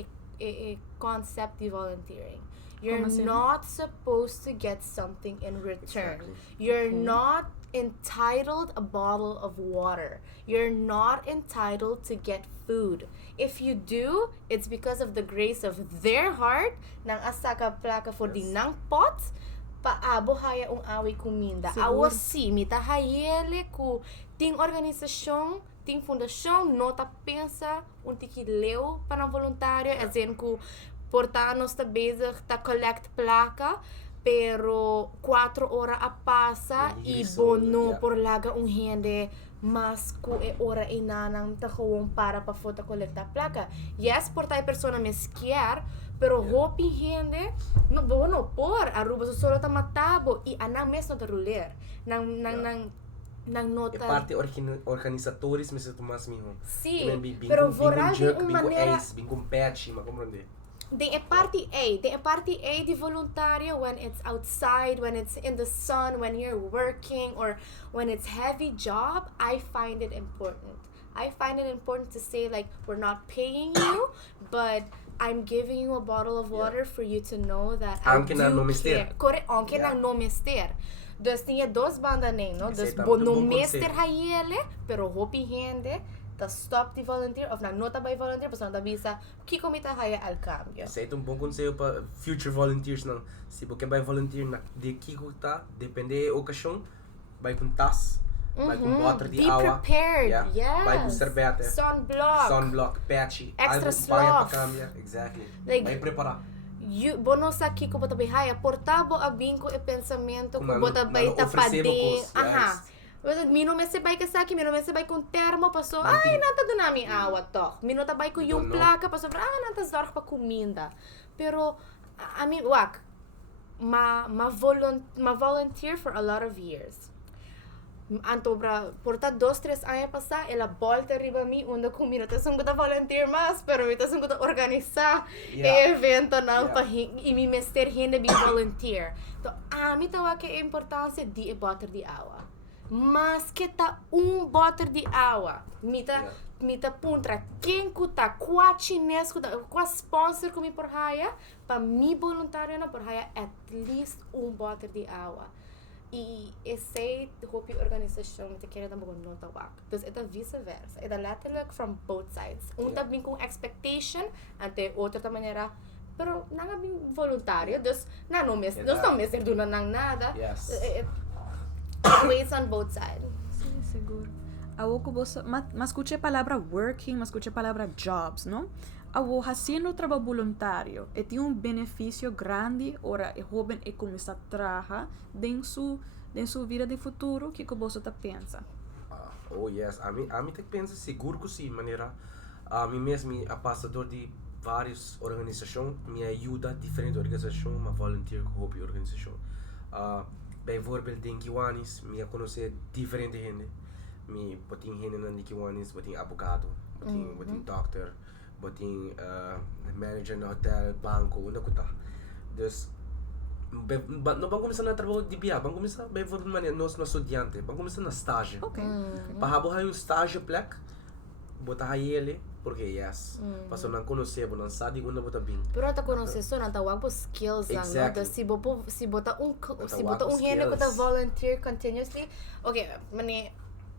concept de volunteering. You're not supposed to get something in return. You're not entitled a bottle of water. You're not entitled to get food. If you do, it's because of the grace of their heart nang asaka plaka for di nang pot paabo haya awi kuminda. Awo si mita hayele ku ting organisasyon, ting fundasyon nota pensa tiki leu para voluntário, as in ku portanos ta bezig ta collect plaka pero 4 horas a passa e bono por laga gente mas ku ora inanang ta gewoon para foto colecta placa. Yes, por tai persona me squiar, pero hopi gente no bono por Aruba solo ta matabo e anang mes no ta ruler. Nang nota. E parte organizadores me se tomas miho. Sì, pero vorrà di una maniera bingo patch, ma comprende? De party A di voluntario when it's outside, when it's in the sun, when you're working or when it's heavy job, I find it important. I find it important to say like we're not paying you, but I'm giving you a bottle of water for you to know that I do care. Correct, anche nang no mister. Dus tinha dos bandas nem, no? Dus no mister hayele, pero hopi gente ta stop the volunteer of nang nota by volunteer basta nang bisa kiko mita haya al cambio. Esse é bom conselho para future volunteers não. Se você vai volunteer na de kiko tá, depende da ocasião, vai com tas, vai com water de água. Be prepared. Yes. Vai com sorbete. Sunblock, patchy, extra sloth. Exactly. Like, vai preparar. Bono sa kiko bota haya portabo abinko e pensamento ko bota bay tapade. Aha. Mino me sabay ka sa akin, mino me sabay kung termo paso, ay nanta do nami awat to. Mino tabay ko yung plaka paso, nanta zork pa kuminda. Pero I mean, volunteer for a lot of years. Antobra porta 2-3 anos pasa, ela volta riba mi unda kung mino tasong ko ta volunteer mas, pero mi tasong ko ta organiza evento na pa imi mester hindi bi volunteer. To mi tawa ke importansya di e boter di awa. Mas que tá botter de água. Mita puntra quem cuta qua chinês cuta qua sponsor comi por haya para mi voluntário na por haya at least botter de água. E esse hopi organização te quer dar uma nota wak. Dus ita vice-versa. Ita letterlijk from both sides. Tá bem com expectation ante outra maneira. Pero nanga bem voluntário. Dus não me ser duna nang nada. Yes. Ways on both sides. Sim, seguro. Awo ko bosa, mas escuché palavra working, mas escuché palavra jobs, no? Awo haciendo trabalho voluntário, e tem benefício grande, ora e joven e começa a trabalhar dentro sua vida de futuro, que o bosa tá pensa? Oh yes, a mim te pensa seguro que sim, maneira, a mim mesmo passador de várias organizações, me ajuda diferente organização, uma volunteer com hobby organização. Bijvoorbeeld in Kiwanis, me conhecer diferente gente. Me botin gente na Kiwanis, botin advogado, botin doctor, botin manager no hotel, banco, onde kuta. Dus não vamos começar na trabalho de BA, vamos começar bijvoorbeeld nós estudante, vamos começar na estágio. Okay. Para haver estágio plek, bota hayele porque yes. Paso nang conhecer, não sabe onde bota bem. Pero ta conhecer só não ta wag po skills lang, Exactly. no? Si bota un hene ko skills. ta volunteer continuously. Okay, mani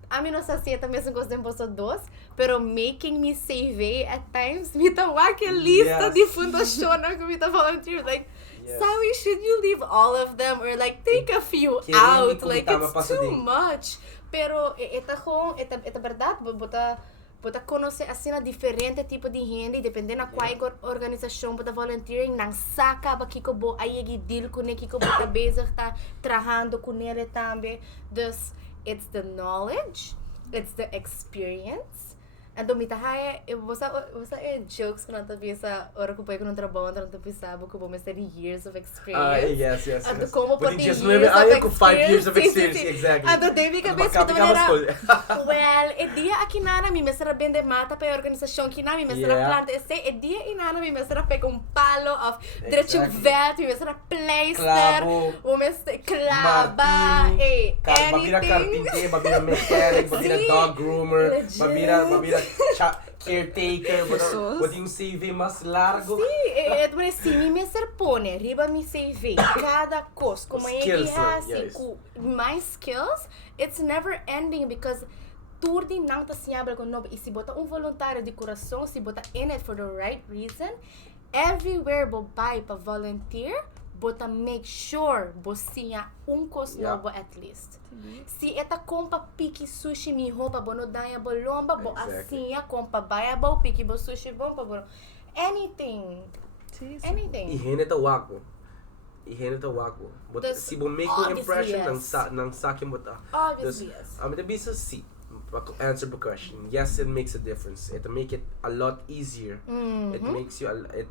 a mim não sei se também se gostam por dos, pero making me CV at times, me ta wag que lista de fundação que me ta volunteer like. Xaui, should you leave all of them or like take a few out? Like it's too much. Pero esta verdade, bota conhecer assim na diferente tipo de gente, dependendo da qual organização bota volunteering, nang saca ba kiko bo ayegi deal com ne kiko bota bezig tá trabajando com ele também. Dus it's the knowledge, it's the experience. Ando mitahaya, você jokes que não tá bisa, ora que eu não trabalho, não tá bisa, porque eu ter years of experience. Yes. Ando como But pode just years maybe I of have 5 years of experience, sim. exactly. Ando David cabeça que well, e dia aqui nana mi mesera bende mata para a organização que na mi mesera planta esse e dia inana mi mesera pega palo of direito vet, mi mesera pleister, o mesera clava, babira carpinteiro, babira mechanic, babira dog groomer, babira caretaker, botar CV mais largo. Sim, se mi mesera pone riba mi CV cada coisa, como é que assim, com my skills, it's never ending because tudo não tá se abre com novo. E se botar voluntário de coração, se botar in it for the right reason, everywhere bo buy para volunteer, bota make sure bosinha coisa novo at least. Se eta compa pique sushi mi roupa bono danha bolomba, bo assim compa baia bo pique bo sushi bomba bo anything. Anything. E rene tá waco. But se bo make an impression nang sakin botar. Obviously yes. I mean the business see. Answer the question. Yes, it makes a difference. It make it a lot easier. It makes you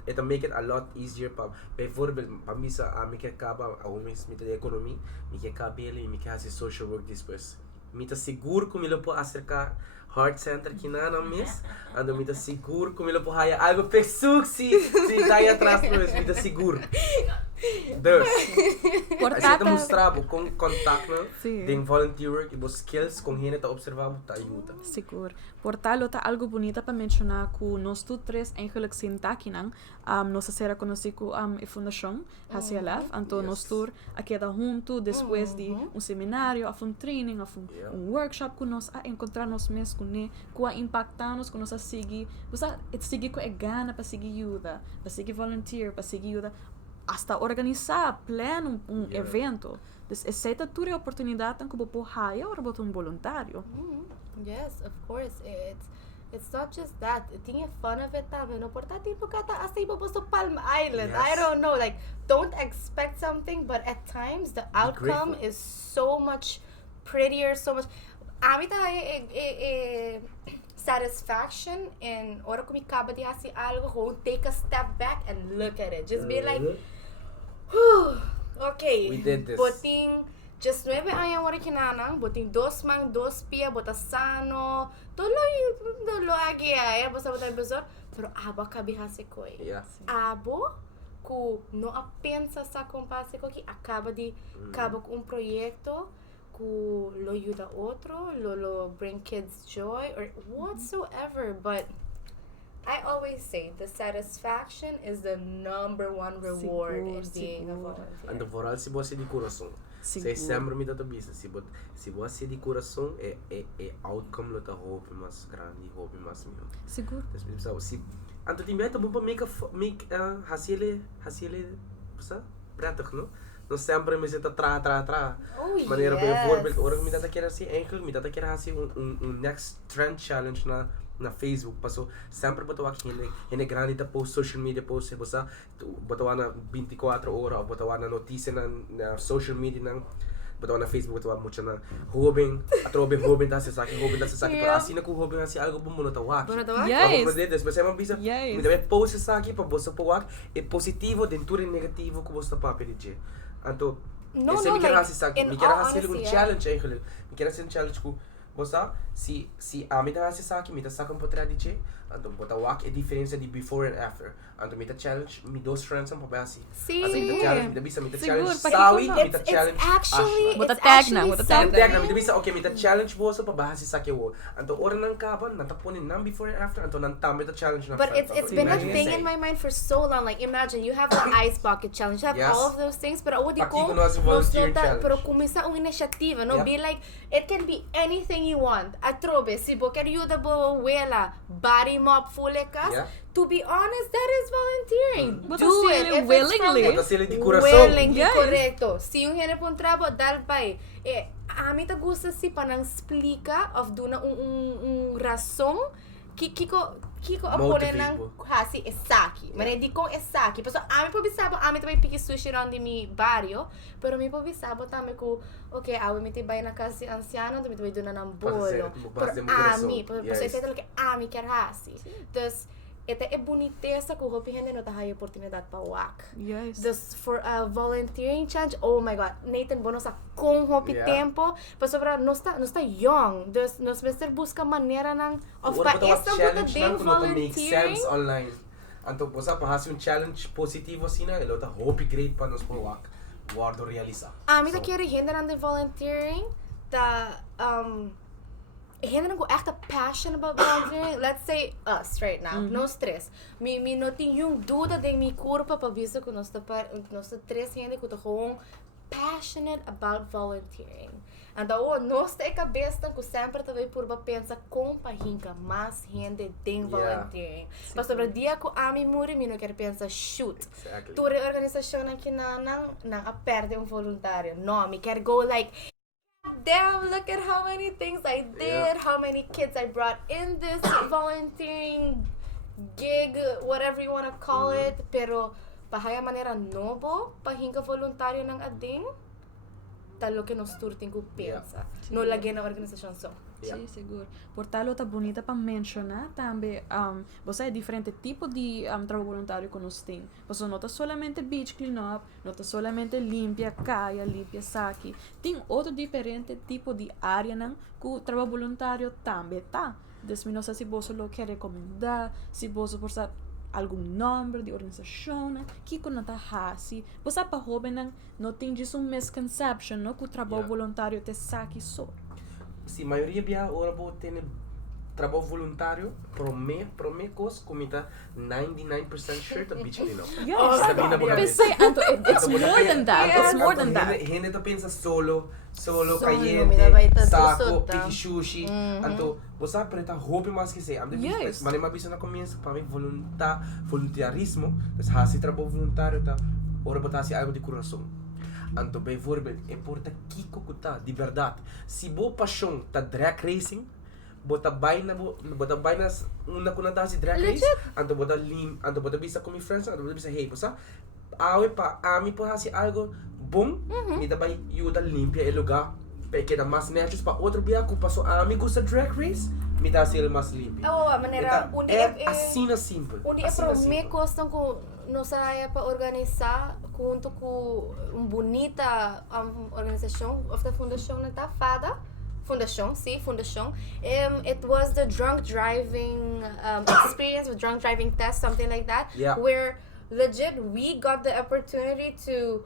it make it a lot easier pa bijvoorbeeld pamisa mi que acaba a umis mi de economia, mi que cabelo, mi que hace social work después. Mi tá seguro que me lo puedo acercar Heart Center que não miss. Ando me tá seguro que me lo puedo haya algo pessoal se tá aí atrás mas me tá seguro. Dus, als je mostrava com contato, tem volunteer work e os skills com gente tá observando tá ajuda. Seguro. Portalo tá algo bonito para mencionar que nós três eigenlijk sinta que não, nós será conhecido a fundação HCLF, então nós tour aqui da junto depois de seminário, a training, a workshop que nós a encontrar nós mesmos com a impactar-nos, com nós a seguir, seguir com a gana para seguir ajuda, para seguir volunteer, para seguir ajuda. Hasta organizar pleno evento. Dus essa tudo é oportunidade que você pode hire ou botar voluntário. Yes, of course. It's not just that. Tinha fun of it também. No porta tipo kata hasta iba po sa Palm Island. I don't know. Like, don't expect something, but at times the outcome is so much prettier, so much. Amita satisfaction and ora kung ikaba di hasi algo, go take a step back and look at it. Just be like, okay, we did this. Boting just 9 años ora kinanang, boting 2 mang 2 pia, bota sano, tolo agi ay, basta bota besor, pero aba kabi hasi ko eh. Abo ku no apensa sa compase ko ki acaba com proyecto ku lo ayuda otro, lo bring kids joy or whatsoever, but I always say the satisfaction is the number one reward in being a volunteer. And vooral se você de coração. Se sempre me dá bisa, se você de coração é outcome lo tá hope mais grande, hope mais meu. Seguro. Então se anto timbe tá bom para make hasile, passa? Prettig, no? Não sempre me zit tra. Maneira bijvoorbeeld, ora me dá querer assim, enkel me dá querer assim next trend challenge na Facebook, passo sempre botou aqui ele grande da post social media post, você botou na 24 horas, botou na notícia na social media botou na Facebook, botou muito na hobby, hobby tá se saque, pero assim na com hobby assim algo bom no tawak. Yes. Mas depois você me bisa, me deve post saque para você pôr é positivo dentro e negativo que você papel de. Então, me quer assim saque, me quer assim um challenge eigenlijk, me quer assim um challenge com bosa, si amita hasi saki, mita sakam potra dice, anto bota walk a difference di before and after. Anto mita challenge, mi dos friends ang pabasi. See? Asa mita challenge, mita bisa, mita challenge Sigur, Xaui, pakikita. mita challenge Actually, Ashna. Bota it's tag actually na, bota something. tag na. Mita bisa, okay, mita challenge bosa pabahasi saki wo. Anto ora nang kaban, natapunin nang before and after, anto nang mita challenge na But friends. it's Anto been a imagine thing say, in my mind for so long. Like, imagine, you have the ice bucket challenge, you have Yes. all of those things, pero ako di ko, Pakiko na si volunteering challenge. pero kumisa ang initiative, no? Yeah. Be like, it can be anything you want. Atrobe, si bo ayuda bo wela, body mop fulekas. Yeah. To be honest, that is volunteering. But Do still it. If it's willingly. from the- Bota sila di coração. Willingly, Yes. correcto. Si yung hene pong trabo, dalpay. Ami ta gusta si panang explica of duna un rason Kiko apone Motivate ng po. hasi esaki. Mane di ko esaki. Paso ami po bisabo ami tambay piki sushi round di mi barrio, pero mi po bisabo tame ko okay, awi mi tibay na kasi anciano, tumi tibay duna ng bolo. Para Pero sa ami, coração. paso Yes. ito talaga ami quer hasi. Dus ito e boniteza ko hopi hende no tahayo oportunidad pa wak. Yes. This for a volunteering challenge. Oh my god, Nathan bono sa kung hopi Yeah. tempo, pa sobra no está young. Dus nos mister busca manera ng of Ora pa bota esta challenge buta lang din kung not make volunteering. sense online. Anto po sa pahasi un challenge positivo sina, ilo ta hopi great pa nos po wak. Guardo realiza. Mi ta kere hinder aan de volunteering. Ta hinder ko echt a passion about volunteering. Let's say us right now. No stress. Mi no ting yung duda de mi kurpa pa viso ko nos ta tres gente ko ta gewoon passionate about volunteering. And nos ta cabeça ko sempre também por ba pensa com pahinka mas gente tem volunteering. Mas sobre dia ko ami muri mi no quer pensa shoot. Exactly. Tu reorganização aqui nang a perde um voluntário. No, me quer go like damn, look at how many things I did, how many kids I brought in this volunteering gig, whatever you want to call it. Pero pahaya manera nobo, pahinga voluntário ng ading, talo que nos turting ko pensa. No lagyan na organisasyon so. Yeah. Sim, seguro. Portanto, tá bonita para mencionar também, você é diferente tipo de trabalho voluntário que nós tem. Você não tá solamente beach cleanup, não tá solamente limpia caia, limpia saque. Tem outro diferente tipo de área que o trabalho voluntário também tá. Desde não sei se você lo quer recomendar, se você por algum nome de organização que não tá assim. Você para jovem não tem disso misconception, não que o trabalho voluntário te saque só. Si maioria bia ora bo tene trabalho voluntário, prome cos comita 99% sure to beach cleanup. Yes. Sabihin na po namin. Pensei, it's more than that. It's more than that. Hindi to pensa solo Solo, caliente, minabay ta sako, tusod ta. piki sushi. Anto, bosa preta hope mas que sei. Am de Yes. mane mabisa na comienzo para mim voluntarismo, das hasi trabalho voluntário ta ora botasi algo de coração. Anto bijvoorbeeld, importa kiko kuta, di verdade. Si bo passion ta drag racing, bota baina una kunata si drag race, anto bota bisa com friends, anto bota bisa hey, posa, awe pa, ami po hasi algo, boom, mi da bay yuda limpia el lugar, porque da mas nervos pa outro dia ku paso ami gusta drag race, mi da sila mas limpia. Oh, manera Assim na simple. Undi é pro me costam com nossa pa organizar junto com bonita organização of the fundação na tá fada. Fundação, sim, fundação. It was the drunk driving experience with drunk driving test, something like that. Yeah. Where legit we got the opportunity to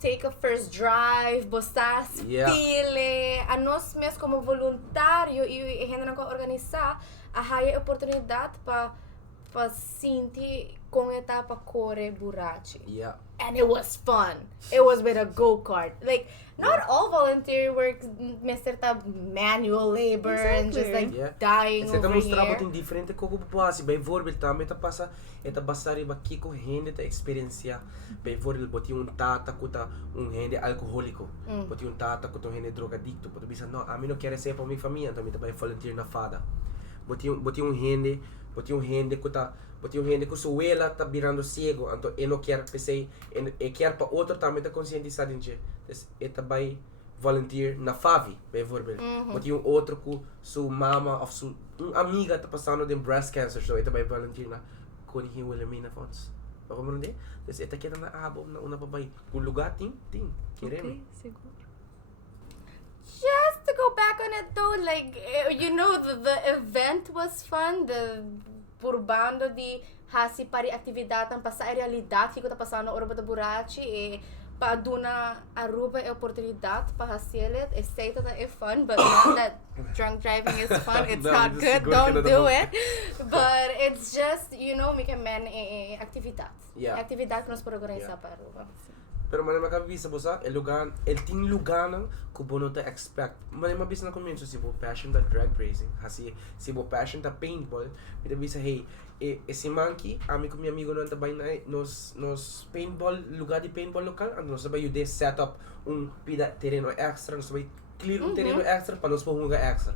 take a first drive, botar stile, a nós mesmos como voluntário e gente ko organizar a haya oportunidade para sentir com etapa corre burachi. Yeah. And it was fun. It was with a go-kart. Like, not all volunteer work, Mr. Ta manual labor and just like dying Você tá over mostrando here. botin diferente como passa. Bijvoorbeeld também tá passa eta basari ba kiko hende ta experiência. Bijvoorbeeld botin tata kuta hende alcohólico. Botin tata kuta hende drogadicto. Botin bisa no, a mim não quer ser para minha família, então me tá vai volunteer na fada. Botin hende que sua ela tá virando cego, então eu não quero pensei, eu quero para outro também tá conscientizar gente. Então vai volunteer na favi, bijvoorbeeld. Botin outro que sua mama ou sua amiga tá passando de breast cancer, so então vai volunteer na Connie Wilhelmina Funds. Ako mo rin Kasi ito kita na abom na una pa ba. Kung lugar, ting, queremos. Ok, seguro. Just to go back on it though, like, the event was fun, the purbando di hasi pari aktivitaten pa sa realidad, hiko ta pasano oro bata burachi, pa aduna aruba oportunidad pa hasilit, say that it's fun, but not that drunk driving is fun, it's not good, don't do it. But it's just, we can man actividad. Actividad que nos por organizar para aruba. Pero man makabisa bosa el ting luganan ku bono ta expect. Man mabisa na convention si bo passion da drag racing, hasi si bo passion da paintball. Mita bisa hey esse monkey, ami ko mi amigo non tabay na nos paintball lugar di paintball local, ano sabay you set up pida terreno extra, nos sabay clear terreno extra para nos pohunga extra.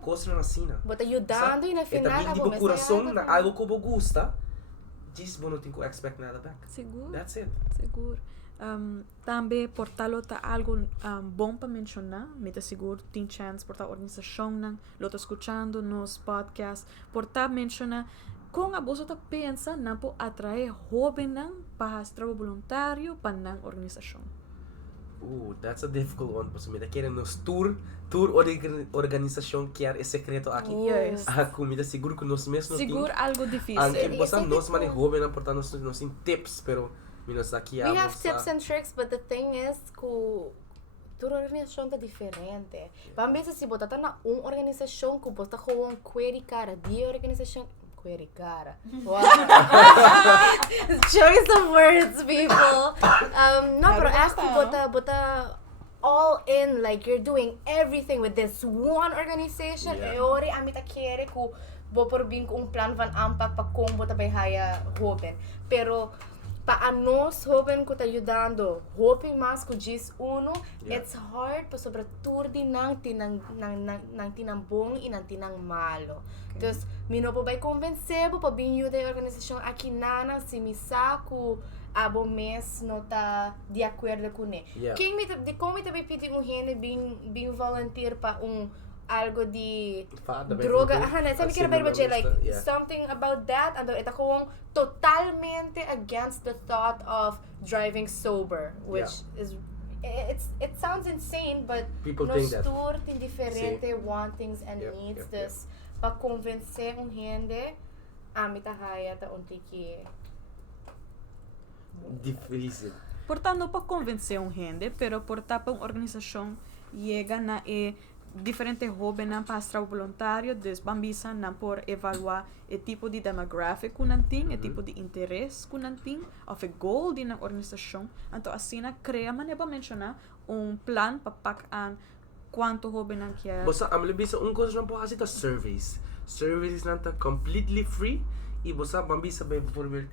Coisa na sina. Bota ayudando e na final abo di coração na algo que bo gusta. Just bono tin ko expect nada back. Seguro. That's it. Seguro. Também portalo ta algo bom para mencionar, meta seguro tem chance por ta organização nang lo ta escuchando nos podcast, por ta mencionar com a bolsa ta pensa na po atrair jovem nang para trabalho voluntário para nang organização. That's a difficult one. Porque meta querem nos tour organização que é secreto aqui. Yes. Comida seguro que nós mesmos seguro algo difícil. Anche bosa nós mane jovem na portar nos tem tips, pero minos aqui we have tips and tricks, but the thing is ku tour organização tá diferente. Pambisa si bota tá na organização ku bota com query cara de organização query cara. Wow. Choice of words, people. No, pero ask bota all in, like you're doing everything with this one organization. E ori amita quiere ku bo por bin un plan van ampak pa combo ta haya joven. Pero pa anos joven ko ta ayudando, hoping mas ko gis uno, it's hard pa sobre turdi nang tinambong inang tinang malo. Dus mino po bay convencebo pa binyo da organisasyon aqui nana si misa ku abo mes nota de acordo com ne. Quem me de como te pedi gente bin volunteer pa algo de droga, sabe que era like something about that, and ito kong totalmente against the thought of driving sober, which is it sounds insane, but people think that in diferente wantings and needs this pa convencer gente amita haya ta untiki difícil. Portanto, para convencer gente, pero portar para uma organização chega na diferente jovens para trabalho voluntário, des bambisa na por evaluar o tipo de demográfico que tem, o tipo de interesse que tem, of a goal de na organização. Então assim na cria maneira mencionar plan para pagar quanto jovem não quer. Bosa am lebisa coisa não pode fazer surveys. Surveys não tá completely free e bosa bambisa bem por ver,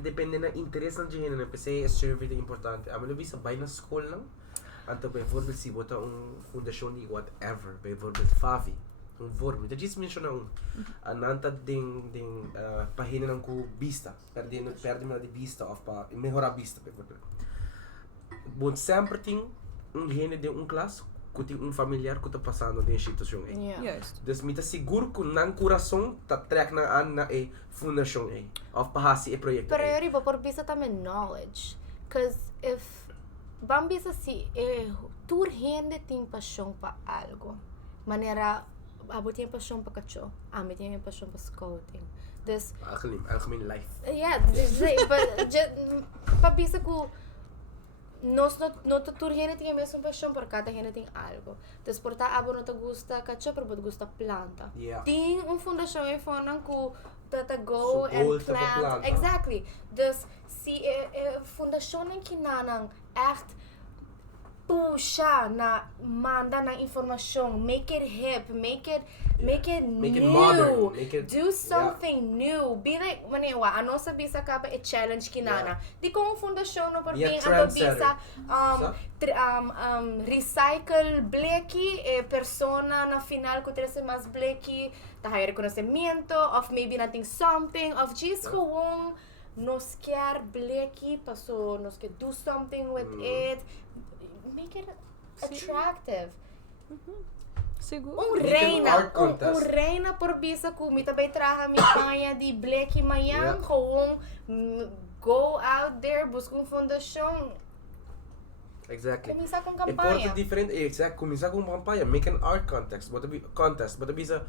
depende na interesse na gente, na PC survey é importante. Am lebisa vai na escola não. Anto bijvoorbeeld si bota fundação ni whatever, bijvoorbeeld Favi, voorbeeld. Dat is mencionar ananta ding pagina ng ku vista, perde me de vista of pa melhorar vista, bijvoorbeeld. Bon sempre tem gente de classe que tem familiar que tá passando de situação aí. Yes. Dus mita seguro que nang coração tá trek na na fundação aí, of pahasi proyecto. Pero eu riba por vista também knowledge, cause if bambisa si tur gente tem paixão para algo, maneira abo tem paixão para cacho, ami tem paixão para scouting. Dus algemeen life. Yeah, but papisa ku nos no tur gente tem a mesma paixão por cada gente tem algo. Dus porta abo no te gusta cacho, pero bot gusta planta. Tem fundação e fonan ku tata go and plant. Exactly. Dus si fundação ng kinanang echt puxa na manda na informação, make it hip, make it new, modern, do something new. Be like manewa ano sa bisa ka pa challenge kinana. Di ko fundação no por bem ano bisa recycle bleki persona na final ko trese mas bleki ta hay reconocimiento of maybe nothing something of just ko nos quer bleki paso nos que do something with it, make it attractive. Seguro. Reina por bisa ku mita bay traha mi kaya di bleki mayang ko go out there busca fundação. Exactly. Começar com Importa campanha. diferente, exact, começar com campanha, make an art contest, bota bisa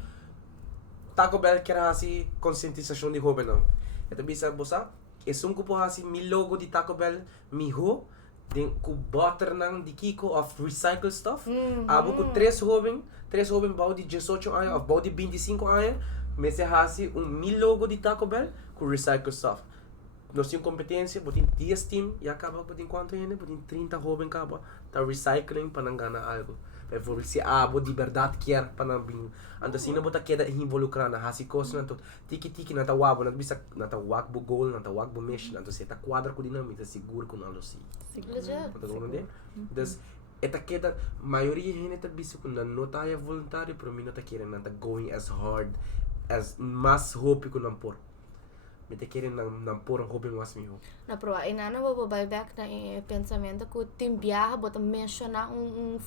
Taco Bell kira hasi conscientização de jovem não. Eta bisa bosa, esungko po hasi mi logo di Taco Bell mi ho, din ku butter nang di kiko of recycled stuff. Abo ku tres jovem bau di 18 anos, of bau di 25 anos, me se hasi mi logo di Taco Bell ku recycled stuff. Nós tínhamos competência, botin 10 team, e acaba botin quanto ainda? Botin 30 jovem acaba, tá recycling para não ganhar algo. Por se abo de verdade quer para não vir. Então se não botar queda involucrada, hasi coisa não tiki na tawabo, não bisa na tawag bu goal, na tawag bu mission, então se tá quadra com dinamite seguro com algo assim. Legit. Então eta queda maioria gente tá bisa com não tá voluntário, pero mim não tá querendo, não tá going as hard as mais hope com não por. Me te querem não por hobby mais meu. Na proa, inana vou back na pensamento que tem viaja bota mencionar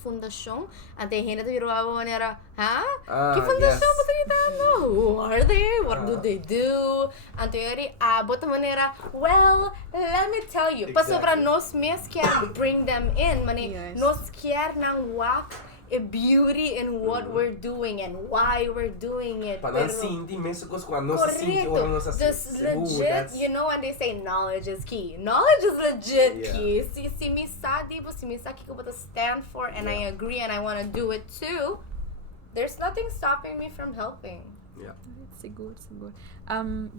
fundação, ante gente virou a maneira, que fundação bota gritando? Who are they? What do they do? Ante ele bota maneira, well, let me tell you. Passou para nós mesmos quer bring them in, mane nós quer não walk a beauty in what we're doing and why we're doing it. Para sentir mesmo coisa com a nossa sentir ou nossa legit, you know when they say knowledge is key. Knowledge is legit key. Se me sabe, você me sabe que eu vou stand for and I agree and I want to do it too. There's nothing stopping me from helping. Yeah. Siguro.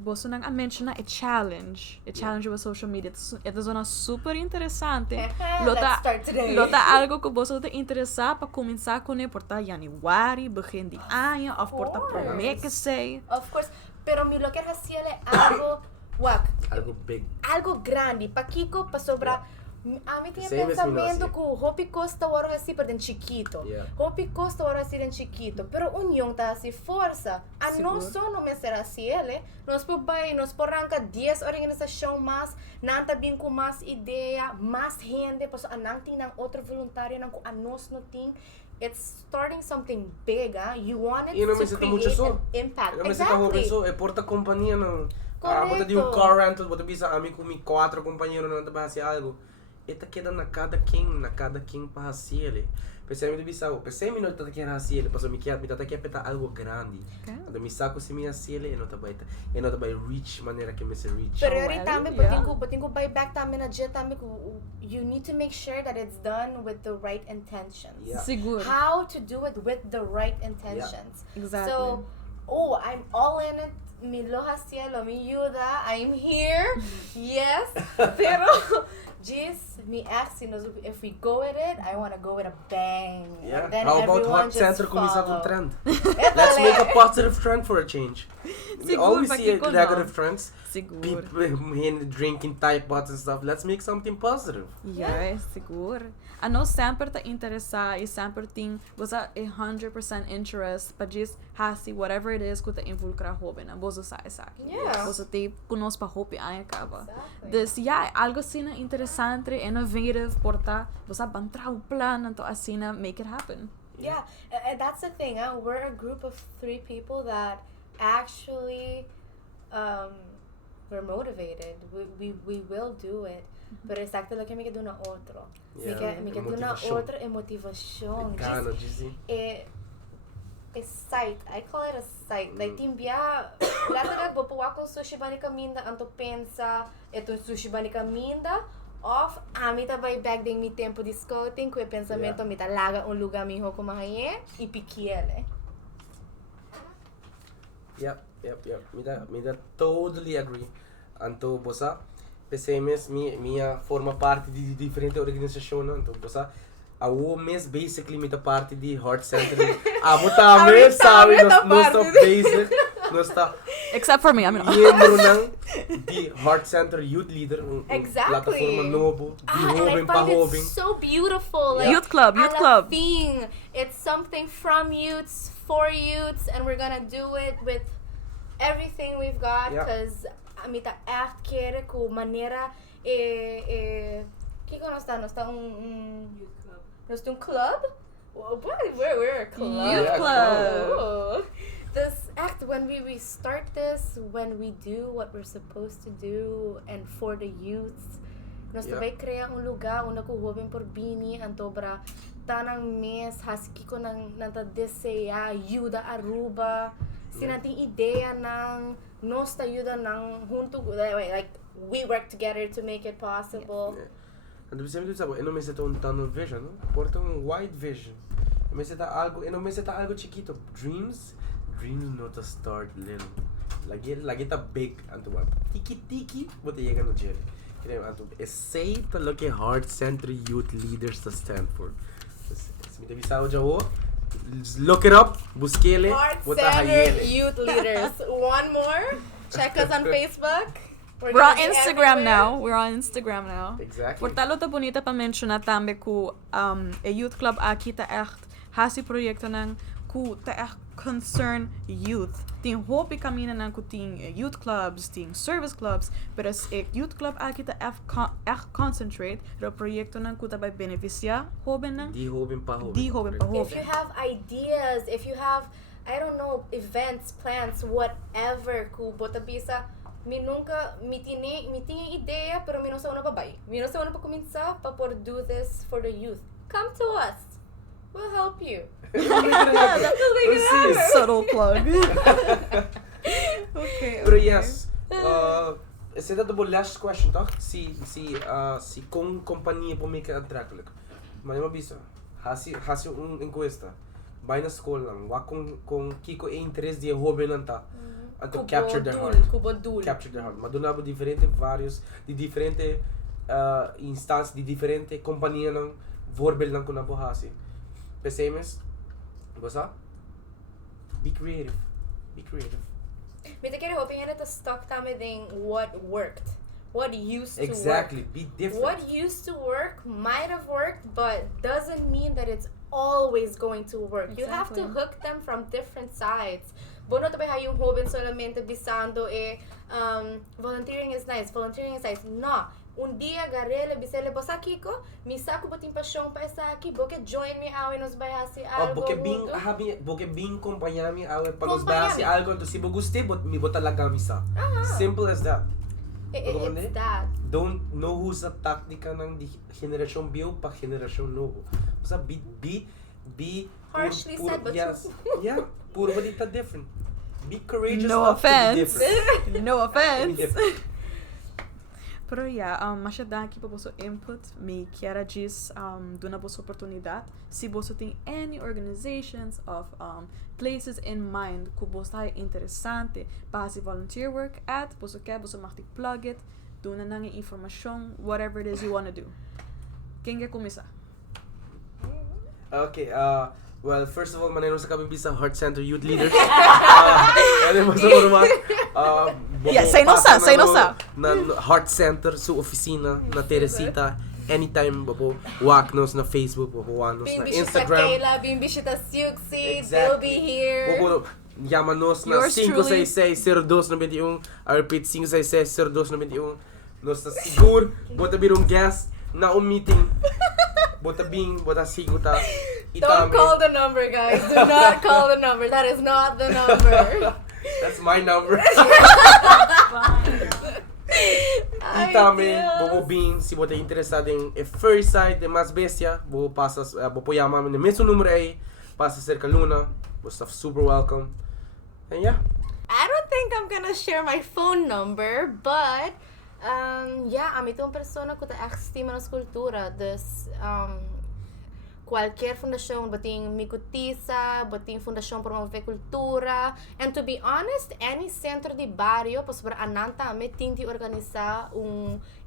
Boso nang mention na challenge with social media. Ito zona super interessante. Let's start today. Lota algo que boso te interessa para começar com ele porta januari, begin de ano, of porta promete sei. Of course, pero mi lo que hacer algo big. Algo grande, pa kiko pa sobra. A mim tinha pensamento que o hopi costa ora assim para den chiquito. Hopi costa ora assim den chiquito, pero união tá assim força. A nós só não me será assim ele. Nós por arranca 10 organização mais, não tá bem com mais ideia, mais gente, pois a não tem outro voluntário não a nós não tem. It's starting something big, You want it to create an impact. Exactly. É porta companhia não. Bota de car rental, bota bisa a mim com 4 companheiros não tá para algo. Eta queda na cada quem para hacer. Pensei me bisau, pensei me não tá quer hacer, passou me quer peta algo grande. Então me saco se me hacer e não tá vai reach maneira que me se reach. Pero ahorita também tenho buy back também na jet também you need to make sure that it's done with the right intentions. Seguro. How to do it with the right intentions. Exactly. So, I'm all in it. Mi lo hacielo, mi ayuda, I'm here. Yes. Pero just me asking us if we go with it, I want to go with a bang. Yeah. And then How about everyone hot center começar com follow. trend? Let's make a positive trend for a change. We always see negative trends. Seguro. People drinking Thai pots and stuff. Let's make something positive. Yeah, seguro. A nós sempre tá interessado e sempre tem você 100% interest para just hasi whatever it is que tá involucrar jovem, não você sabe aqui. Yeah. Você tem conosco para hope aí acaba. Exactly. Dus algo assim interessante, innovative, porta você bantra o plano então assim make it happen. Yeah, and that's the thing. We're a group of 3 people that actually we're motivated. We will do it. Pero exacto lo que me queda una otro. Me queda una otra motivación. A site. I call it a site. Like timbia lata bo po ako sushi bani kaminda anto pensa eto sushi bani kaminda of amita by back ding mi tempo di scouting ko pensamento mita laga un lugar mi ho kumahaye ipikiele. Yep. Me da totally agree. Anto bosa PCMS minha forma parte de diferente organização, então bosa a mes basically me da parte de Heart Center. Botar mes sabe nós tá basic, nós tá Except for me, I mean. Membro de Heart Center Youth Leader, Exactly. plataforma novo, de and I find it so beautiful. Like, Youth club. Thing. It's something from youths, for youths, and we're gonna do it with everything we've got, because amita echt quer com maneira que nós está youth club. Nós tem club? We're a club. Youth club. Oh. This act when we start this, when we do what we're supposed to do and for the youths, Nós também cria lugar onde ko hoben por bini antobra tanang mes haski ko nang deseya ayuda aruba. Sinating ideia ng nos ayuda ng junto like we work together to make it possible. And tu sempre sabe, não me seta um tunnel vision, não? Porta wide vision. Me seta algo chiquito. Dreams not to start little. Lagi ta big anto ba. Tiki bote llega no gel. Creo anto essay ta look at heart-centered youth leaders to stand for. Se me bisao jawo. Look it up, busquele, heart-centered youth leaders. One more. Check us on Facebook. We're on Instagram now. Exactly. Portalo ta bonita pa mention tambe ku a youth club aqui ta echt hasi proyecto ng ku ta echt concern youth. Ting hopi kamina ng ku ting youth clubs, ting service clubs, pero a youth club aqui ta echt concentrate ro proyecto ng ku ta bay beneficia hoben ng Di hoben pa hoben. If you have ideas, if you have I don't know events, plans, whatever ku bota bisa mi tinha ideia, pero mi não sa una babay. Mi não sa una pa comienza pa por do this for the youth. Come to us. We'll help you. That's what we do. Subtle plug. Okay. Pero yes, esse é o last question, tá? Se com companhia po make attract. Mas eu bisa, hasi encuesta. Vai na escola lang, wa kung kiko e interesse de jovem nanta. To capture their heart. Capture their heart. Maduna de diferente instâncias, de diferente companhia ng voorbeeld ng kuna buhasi. PCMS, basta? Be creative. But I keer hoping to stuck tame ding what worked. What used to work. Exactly. Be different. What used to work might have worked, but doesn't mean that it's always going to work. Exactly. You have to hook them from different sides. Bono tabi yung joven solamente bisando volunteering is nice. No. Un dia garele bisele bosa kiko, misa ko bating pasyon pa sa aki, boke join me awe nos bayasi algo. Boke bing kompanyami awe pa nos bayasi algo to si boguste mi botalaga misa. Simple as that. It's that. Don't know who's the taktika ng generasyon bio pa generasyon novo. Basta be harshly said, but yes. Yeah. Puro ba dita different? Be courageous No enough offense. to be different. No offense. Different. Pero masyadang aqui pa boso input, me kiera diz duna boso oportunidade, se boso tem any organizations of places in mind ku boso tayo interessante para si volunteer work at boso machtig plug it, duna nang information, whatever it is you want to do. Quem quer começar? Okay, well, first of all, maneno sa kami bisa Heart Center Youth Leaders. Say no sa. Na Heart Center sa oficina na Teresita. Anytime babo waknos na Facebook, babo waknos na Instagram. Kayla, bimbi siya Siuxi, they'll be here. Babo yamanos na 566-0291. I repeat, 566-0291. Nos na sigur, bota birong guest na meeting. Bota siguta. Don't call the number, guys. Do not call the number. That is not the number. That's my number. Itame, bobo bin, si bote interesado em first side de mas bestia, bobo pasas, bobo yama no mesmo número aí, passa cerca luna, bosta super welcome. And yeah. I don't think I'm gonna share my phone number, but ito persona ko ta estima na kultura, dus qualquer fundação, bating Micutisa, bating fundação promover cultura, and to be honest, any centro de barrio, para ananta me tinti organizar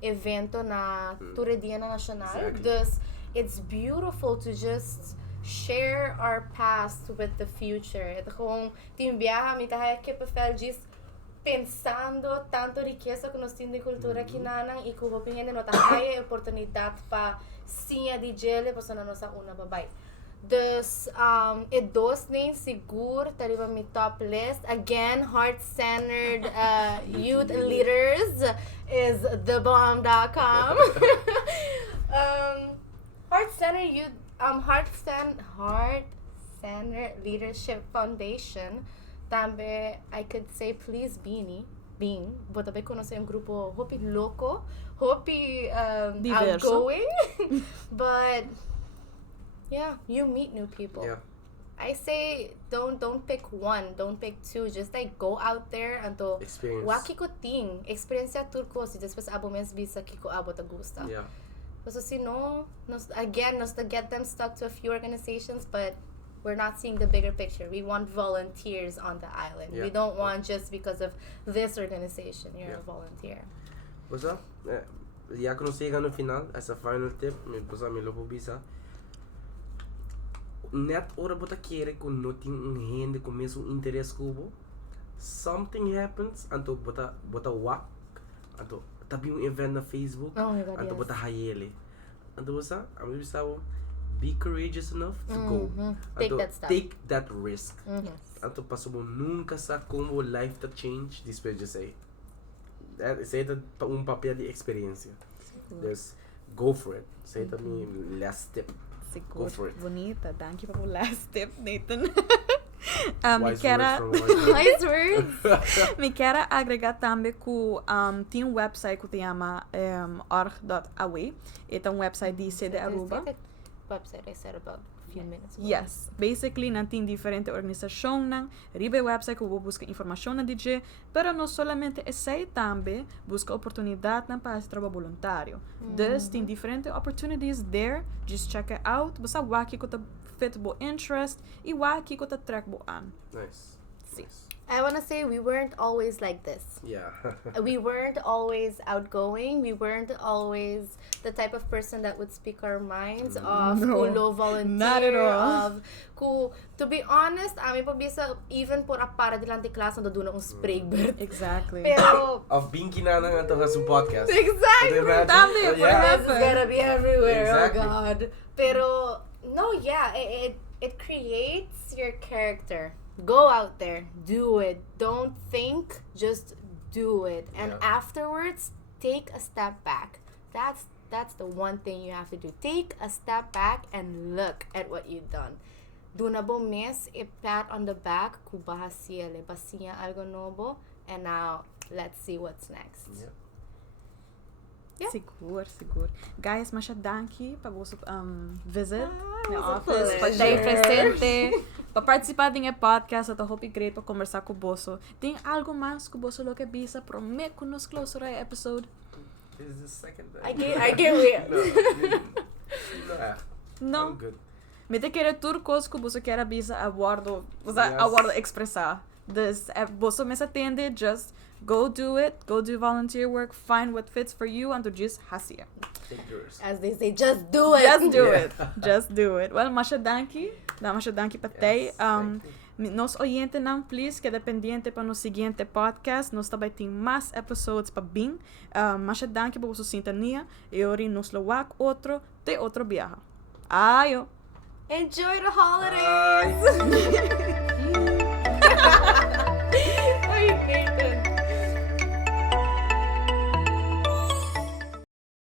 evento na Turediana Nacional. Exactly. Dus it's beautiful to just share our past with the future. Ito kung timbiyaha, may tayo kipafel just pensando tanto riqueza que nós temos de cultura que nanang ikupopingin na tayo oportunidad pa siya di jele pa sa nossa una babay. Dus dos nem siguro tariba mi top list. Again, heart-centered youth leaders is thebomb.com. Heart-centered youth Heart-centered leadership foundation. Tambe, I could say please Beanie. Bing, bota vai conocer um grupo hopi loco, hopi Diverso. outgoing, but yeah, you meet new people. Yeah. I say don't pick one, don't pick two, just like go out there and to Experience. wa kiko ting, experiencia turco si después abo mes bisa kiko abo ta gusta. Yeah. So si no, nos to get them stuck to a few organizations, but we're not seeing the bigger picture. We want volunteers on the island. Yeah. We don't want just because of this organization you're Yeah. a volunteer. Basta, ya que nos llega no final, as a final tip, me lo bisa. Net ora bota quiere con no ting gente com mesmo interesse cubo. Something happens, anto bota wak, anto tabi um event na Facebook, Oh my God, anto yes. bota hayele. Anto basta, ami bisa be courageous enough to go. Take Anto that step. take that risk. Yes. Anto paso mo nunca sa como life ta change, this way just say. Say that papel de experiência. Just go for it. Say that me last step. Go for it. Bonita. Thank you for last tip, Nathan. Wise words from wise Nice words. Me quero agregar também que tem um website que se chama org.awe. É um website de sede Aruba. Website I said about a few minutes ago. Yes, basically não tem diferente organização, ribe website que eu vou buscar informação na DJ, pero não somente esse também busca oportunidade para trabalho voluntário. Dus tem diferente opportunities there, just check it out. Basta waki ko ta fit bo interest e waki ko ta track bo an. Nice. Si. Nice. I want to say we weren't always like this. Yeah. We weren't always outgoing. We weren't always the type of person that would speak our minds of No, low volunteer not at all. of to be honest, ami pa bisa even por a para dilante class na doon ang spraybird. Exactly. Pero Of being kinana nga to sa podcast. exactly. Could you imagine? Dami, Yeah. what This is gonna be everywhere. Exactly. Oh God. Pero no, yeah, it creates your character. Go out there, do it. Don't think, just do it. And Yeah. afterwards, take a step back. That's the one thing you have to do. Take a step back and look at what you've done. Do na bo miss a pat on the back, kubahasiya le basiya algo nobo, and now let's see what's next. Yeah. Yeah. Seguro. Guys, mas danke para você visit na was a office, para pleasure. estar presente, para participar de podcast, eu hope great para conversar com você. Tem algo mais que você quer bisa prometo que nos close o episode? This is the second time. I get weird. Não. I'm good. Me te querer tudo coisa que você quer bisa aguardo, Yes. aguardo expressar. Dus você me atende, just go do it, go do volunteer work, find what fits for you, and to just hasia. Take yours. As they say, just do it. Just do Yeah. it. Just do it. Well, masha danki. Masha danki pa tay. Yes, thank you. Nos oyente não, please, queda pendiente para no seguinte podcast. Nós também tem mais episodes para bem. Masha danki para sua sintonia. E ori nos lowak outro te outro viaja. Ayo. Enjoy the holidays. Bye. Okay.